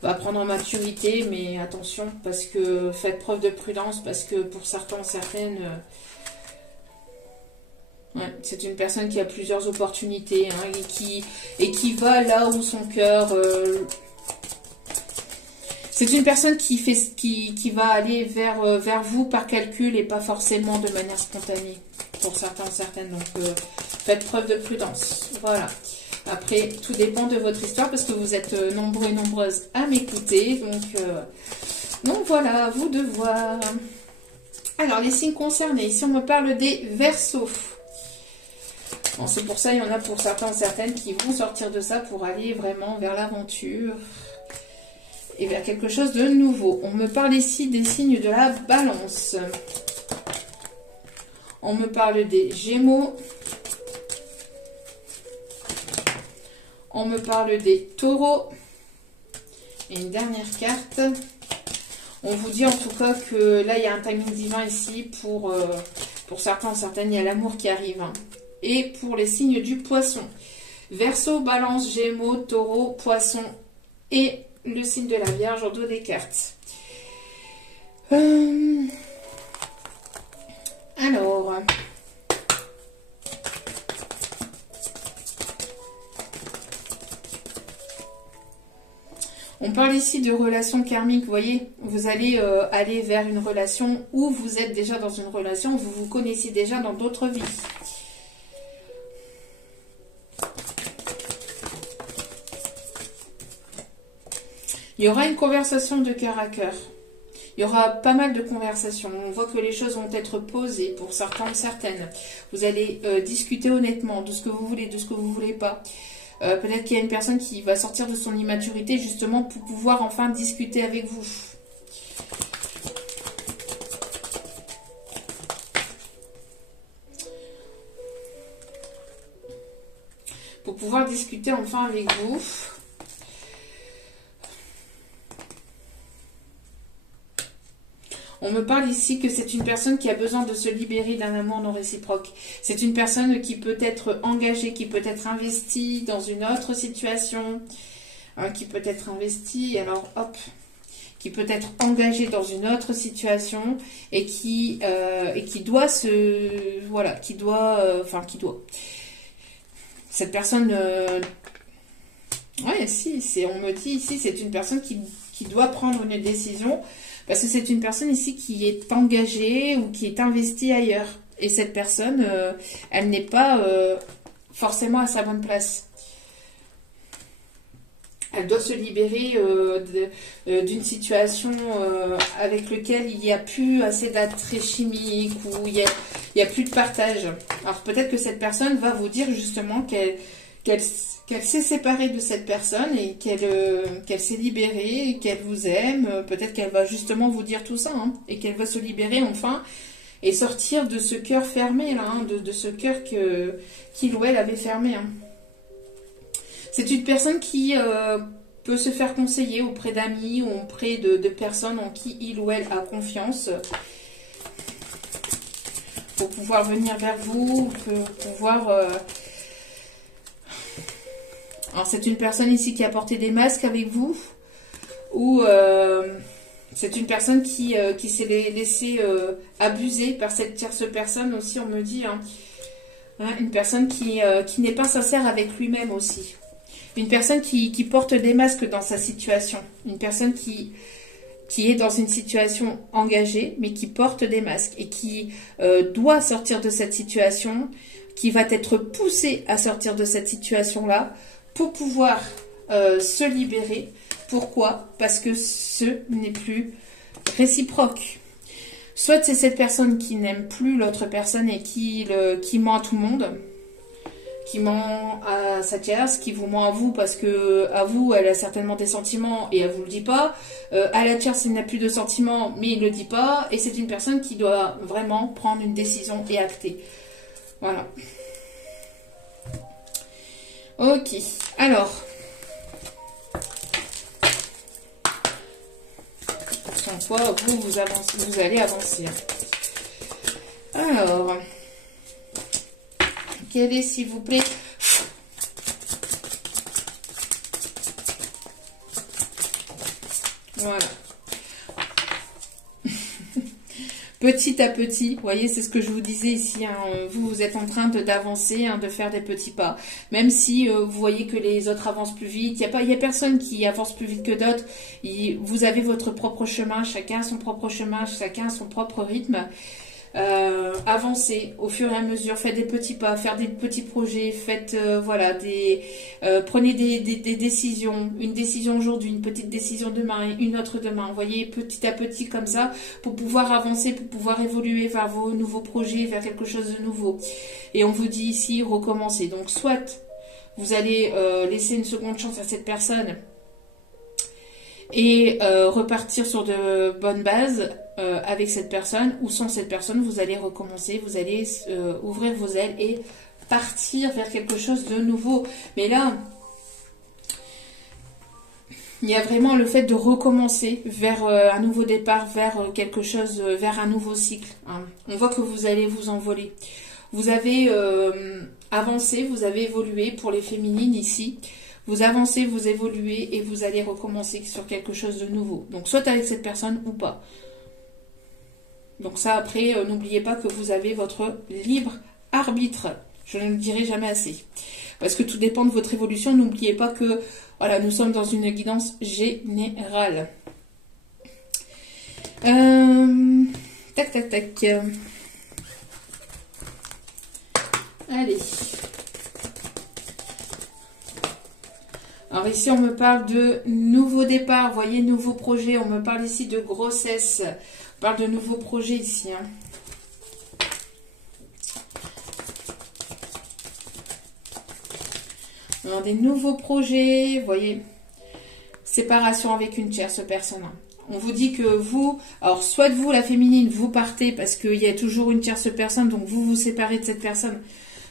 va prendre en maturité, mais attention, parce que faites preuve de prudence, parce que pour certains, certaines, ouais, c'est une personne qui a plusieurs opportunités, hein, et qui va là où son cœur... c'est une personne qui va aller vers vous par calcul et pas forcément de manière spontanée, pour certains, certaines. Donc, faites preuve de prudence. Voilà. Après, tout dépend de votre histoire parce que vous êtes nombreux et nombreuses à m'écouter. Donc voilà, à vous de voir. Alors, les signes concernés. Ici, on me parle des Verseaux. Bon, c'est pour ça, il y en a pour certains, certaines qui vont sortir de ça pour aller vraiment vers l'aventure et vers quelque chose de nouveau. On me parle ici des signes de la Balance. On me parle des Gémeaux. On me parle des Taureaux. Et une dernière carte. On vous dit en tout cas que là, il y a un timing divin ici. Pour certains, certaines, il y a l'amour qui arrive. Hein. Et pour les signes du Poisson. Verseau, Balance, Gémeaux, Taureau, Poisson et le signe de la Vierge en dos des cartes. Alors... on parle ici de relations karmiques, vous voyez, vous allez aller vers une relation où vous êtes déjà dans une relation, vous vous connaissez déjà dans d'autres vies. Il y aura une conversation de cœur à cœur. Il y aura pas mal de conversations. On voit que les choses vont être posées pour certains, certaines. Vous allez discuter honnêtement de ce que vous voulez, de ce que vous ne voulez pas. Peut-être qu'il y a une personne qui va sortir de son immaturité justement pour pouvoir enfin discuter avec vous. Pour pouvoir discuter enfin avec vous. On me parle ici que c'est une personne qui a besoin de se libérer d'un amour non réciproque. C'est une personne qui peut être engagée, qui peut être investie dans une autre situation, hein, qui peut être investie, alors hop, qui peut être engagée dans une autre situation et qui doit se... Voilà, qui doit... Cette personne... ouais, si, on me dit ici, c'est une personne qui doit prendre une décision. Parce que c'est une personne ici qui est engagée ou qui est investie ailleurs. Et cette personne, elle n'est pas forcément à sa bonne place. Elle doit se libérer d'une situation avec laquelle il n'y a plus assez d'attrait chimique ou il y a plus de partage. Alors peut-être que cette personne va vous dire justement qu'elle s'est séparée de cette personne et qu'elle s'est libérée, qu'elle vous aime. Peut-être qu'elle va justement vous dire tout ça, hein, et qu'elle va se libérer enfin et sortir de ce cœur fermé, là, hein, de ce cœur qu'il ou elle avait fermé. Hein. C'est une personne qui peut se faire conseiller auprès d'amis ou auprès de personnes en qui il ou elle a confiance pour pouvoir venir vers vous, pour pouvoir... Alors, c'est une personne ici qui a porté des masques avec vous, ou c'est une personne qui s'est laissée abuser par cette tierce personne aussi, on me dit. Hein. Hein, une personne qui n'est pas sincère avec lui-même aussi. Une personne qui porte des masques dans sa situation. Une personne qui est dans une situation engagée, mais qui porte des masques et qui doit sortir de cette situation, qui va être poussée à sortir de cette situation-là, pour pouvoir se libérer. Pourquoi? Parce que ce n'est plus réciproque. Soit c'est cette personne qui n'aime plus l'autre personne et qui ment à tout le monde, qui ment à sa tierce, qui vous ment à vous parce que à vous, elle a certainement des sentiments et elle vous le dit pas. À la tierce, elle n'a plus de sentiments, mais il le dit pas. Et c'est une personne qui doit vraiment prendre une décision et acter. Voilà. Ok, alors, sans quoi vous allez avancer. Alors, quel est, s'il vous plaît, voilà. Petit à petit, vous voyez, c'est ce que je vous disais ici, hein, vous êtes en train d'avancer, hein, de faire des petits pas. Même si vous voyez que les autres avancent plus vite, il y a personne qui avance plus vite que d'autres. Vous avez votre propre chemin, chacun a son propre chemin, chacun a son propre rythme. Avancez au fur et à mesure, faites des petits pas, faire des petits projets, faites prenez des décisions, une décision aujourd'hui, une petite décision demain, une autre demain. Vous voyez, petit à petit comme ça, pour pouvoir avancer, pour pouvoir évoluer vers vos nouveaux projets, vers quelque chose de nouveau. Et on vous dit ici, recommencer. Donc soit vous allez laisser une seconde chance à cette personne et repartir sur de bonnes bases avec cette personne, ou sans cette personne, vous allez recommencer, vous allez ouvrir vos ailes et partir vers quelque chose de nouveau. Mais là, il y a vraiment le fait de recommencer vers un nouveau départ, vers quelque chose, vers un nouveau cycle. Hein. On voit que vous allez vous envoler. Vous avez avancé, vous avez évolué pour les féminines ici. Vous avancez, vous évoluez et vous allez recommencer sur quelque chose de nouveau. Donc, soit avec cette personne ou pas. Donc ça, après, n'oubliez pas que vous avez votre libre arbitre. Je ne le dirai jamais assez. Parce que tout dépend de votre évolution. N'oubliez pas que, voilà, nous sommes dans une guidance générale. Tac, tac, tac. Allez. Alors ici, on me parle de nouveau départ. Vous voyez, nouveau projet. On me parle ici de grossesse. On parle de nouveaux projets ici. Hein. Alors, des nouveaux projets, vous voyez, séparation avec une tierce personne. On vous dit que vous, alors soit de vous, la féminine, vous partez parce qu'il y a toujours une tierce personne, donc vous vous séparez de cette personne.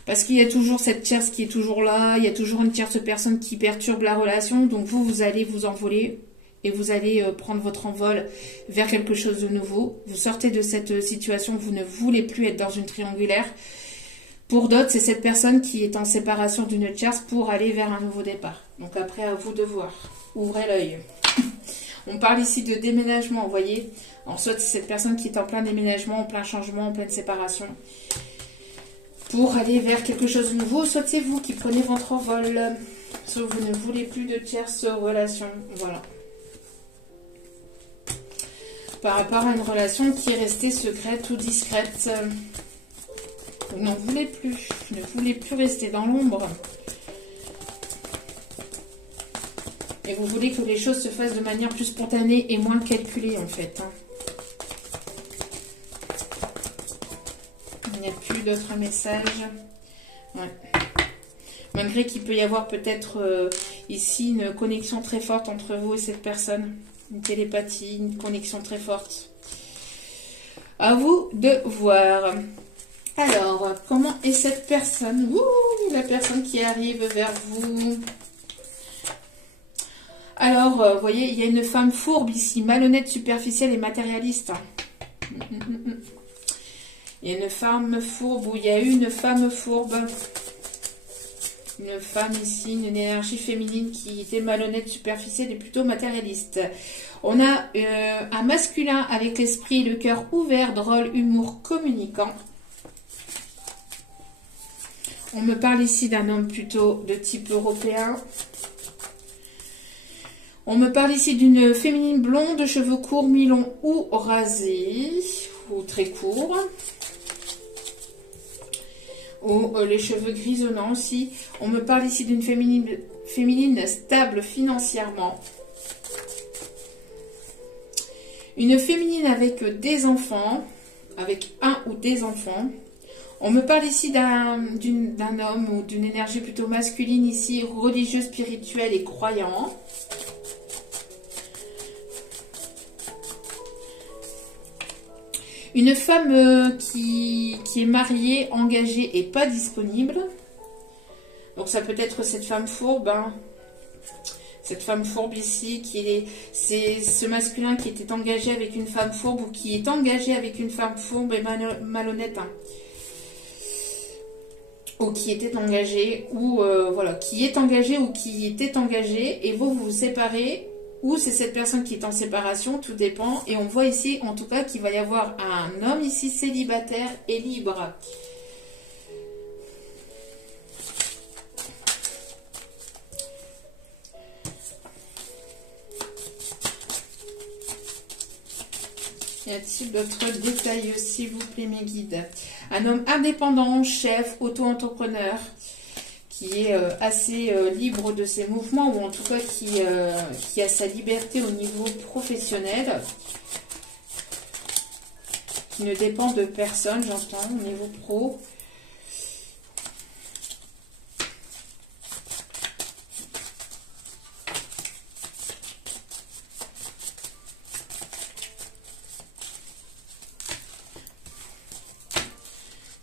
Parce qu'il y a toujours cette tierce qui est toujours là, il y a toujours une tierce personne qui perturbe la relation, donc vous allez vous envoler et vous allez prendre votre envol vers quelque chose de nouveau. Vous sortez de cette situation, vous ne voulez plus être dans une triangulaire. Pour d'autres, c'est cette personne qui est en séparation d'une tierce pour aller vers un nouveau départ. Donc après, à vous de voir. Ouvrez l'œil. On parle ici de déménagement, vous voyez. En soit, c'est cette personne qui est en plein déménagement, en plein changement, en pleine séparation. Pour aller vers quelque chose de nouveau, soit c'est vous qui prenez votre envol. Soit vous ne voulez plus de tierces relations. Voilà. Par rapport à une relation qui est restée secrète ou discrète. Vous n'en voulez plus. Vous ne voulez plus rester dans l'ombre. Et vous voulez que les choses se fassent de manière plus spontanée et moins calculée, en fait. Il n'y a plus d'autres messages. Ouais. Malgré qu'il peut y avoir peut-être ici une connexion très forte entre vous et cette personne. Une télépathie, une connexion très forte. À vous de voir. Alors, comment est cette personne? Ouh, la personne qui arrive vers vous. Alors, vous voyez, il y a une femme fourbe ici, malhonnête, superficielle et matérialiste. Il y a une femme fourbe, ou il y a eu une femme fourbe. Une femme ici, une énergie féminine qui était malhonnête, superficielle et plutôt matérialiste. On a un masculin avec l'esprit et le cœur ouvert, drôle, humour, communicant. On me parle ici d'un homme plutôt de type européen. On me parle ici d'une féminine blonde, cheveux courts, mi-longs ou rasés, ou très courts. Ou les cheveux grisonnants aussi. On me parle ici d'une féminine stable financièrement. Une féminine avec des enfants, avec un ou des enfants. On me parle ici d'un homme ou d'une énergie plutôt masculine ici, religieux, spirituel et croyant. Une femme qui est mariée, engagée et pas disponible. Donc ça peut être cette femme fourbe. Hein. Cette femme fourbe ici, c'est ce masculin qui était engagé avec une femme fourbe ou qui est engagé avec une femme fourbe et malhonnête. Hein. Ou qui était engagé, ou voilà, qui est engagé ou qui était engagé, et vous vous séparez. Ou c'est cette personne qui est en séparation, tout dépend. Et on voit ici, en tout cas, qu'il va y avoir un homme ici célibataire et libre. Y a-t-il d'autres détails, s'il vous plaît, mes guides? Un homme indépendant, chef, auto-entrepreneur, qui est assez libre de ses mouvements, ou en tout cas qui a sa liberté au niveau professionnel, qui ne dépend de personne, j'entends, au niveau pro.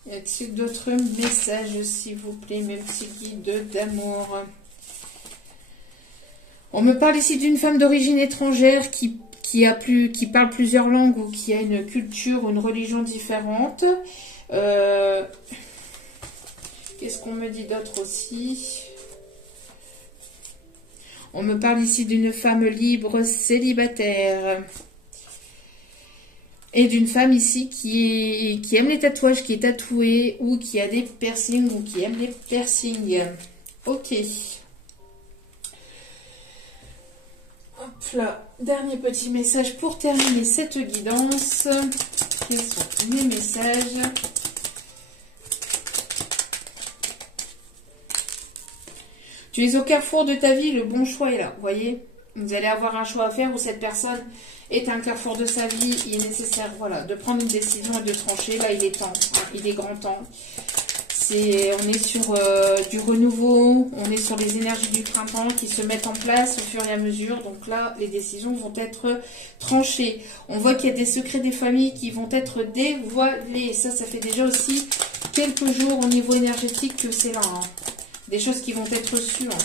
Y a-t-il d'autres messages, s'il vous plaît, mes petits guides d'amour? On me parle ici d'une femme d'origine étrangère qui parle plusieurs langues ou qui a une culture ou une religion différente. Qu'est-ce qu'on me dit d'autre aussi? On me parle ici d'une femme libre, célibataire. Et d'une femme ici qui aime les tatouages, qui est tatouée, ou qui a des piercings, ou qui aime les piercings. Ok. Hop là, dernier petit message pour terminer cette guidance. Quels sont mes messages? Tu es au carrefour de ta vie, le bon choix est là, vous voyez? Vous allez avoir un choix à faire où cette personne est un carrefour de sa vie. Il est nécessaire, voilà, de prendre une décision et de trancher. Là, il est temps, hein, il est grand temps. On est sur du renouveau, on est sur les énergies du printemps qui se mettent en place au fur et à mesure. Donc là, les décisions vont être tranchées. On voit qu'il y a des secrets des familles qui vont être dévoilés. Ça fait déjà aussi quelques jours au niveau énergétique que c'est là. Hein. Des choses qui vont être sûres.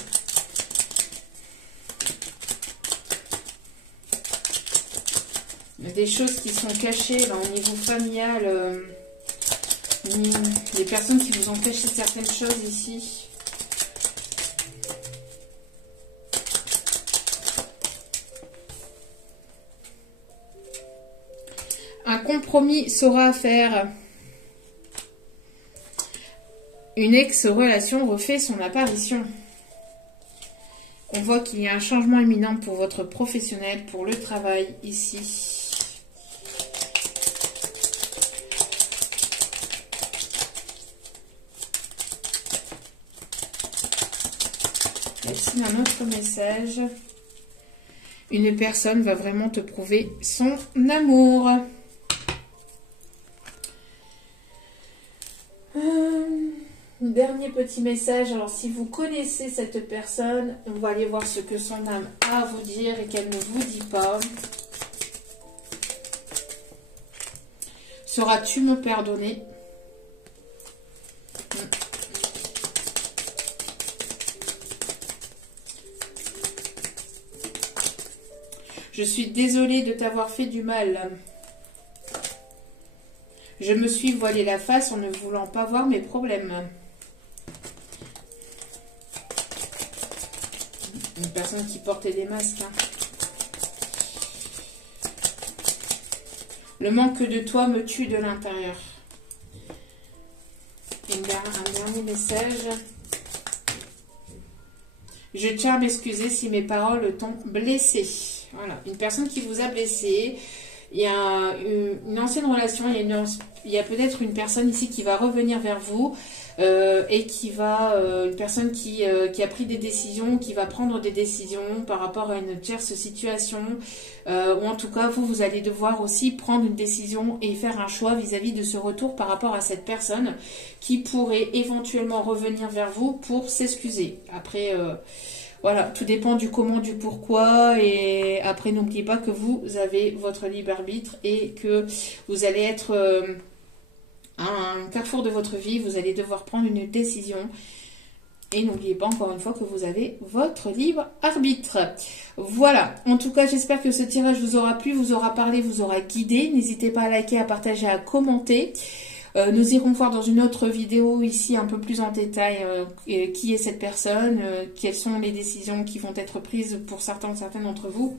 des choses qui sont cachées là, au niveau familial. Les personnes qui vous ont caché certaines choses ici. Un compromis sera à faire. Une ex-relation refait son apparition. On voit qu'il y a un changement imminent pour votre professionnel, pour le travail ici. Ici, un autre message. Une personne va vraiment te prouver son amour. Dernier petit message. Alors, si vous connaissez cette personne, on va aller voir ce que son âme a à vous dire et qu'elle ne vous dit pas. Sauras-tu me pardonner? Je suis désolée de t'avoir fait du mal. Je me suis voilé la face en ne voulant pas voir mes problèmes. Une personne qui portait des masques. Hein. Le manque de toi me tue de l'intérieur. Un dernier message. Je tiens à m'excuser si mes paroles t'ont blessé. Voilà, une personne qui vous a blessé. Il y a une ancienne relation, il y a peut-être une personne ici qui va revenir vers vous et qui va, une personne qui a pris des décisions, qui va prendre des décisions par rapport à une tierce situation, ou en tout cas vous allez devoir aussi prendre une décision et faire un choix vis-à-vis de ce retour par rapport à cette personne qui pourrait éventuellement revenir vers vous pour s'excuser. Après... voilà, tout dépend du comment, du pourquoi. Et après, n'oubliez pas que vous avez votre libre arbitre et que vous allez être à un carrefour de votre vie. Vous allez devoir prendre une décision. Et n'oubliez pas encore une fois que vous avez votre libre arbitre. Voilà, en tout cas, j'espère que ce tirage vous aura plu, vous aura parlé, vous aura guidé. N'hésitez pas à liker, à partager, à commenter. Nous irons voir dans une autre vidéo ici un peu plus en détail qui est cette personne, quelles sont les décisions qui vont être prises pour certains ou certaines d'entre vous.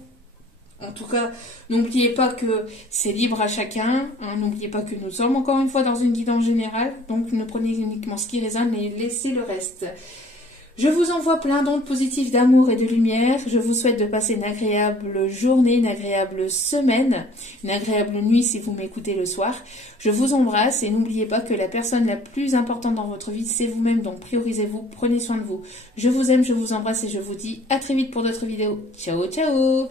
En tout cas, n'oubliez pas que c'est libre à chacun. Hein, n'oubliez pas que nous sommes encore une fois dans une guidance générale. Donc ne prenez uniquement ce qui résonne et laissez le reste. Je vous envoie plein d'ondes positives d'amour et de lumière. Je vous souhaite de passer une agréable journée, une agréable semaine, une agréable nuit si vous m'écoutez le soir. Je vous embrasse et n'oubliez pas que la personne la plus importante dans votre vie, c'est vous-même. Donc priorisez-vous, prenez soin de vous. Je vous aime, je vous embrasse et je vous dis à très vite pour d'autres vidéos. Ciao, ciao!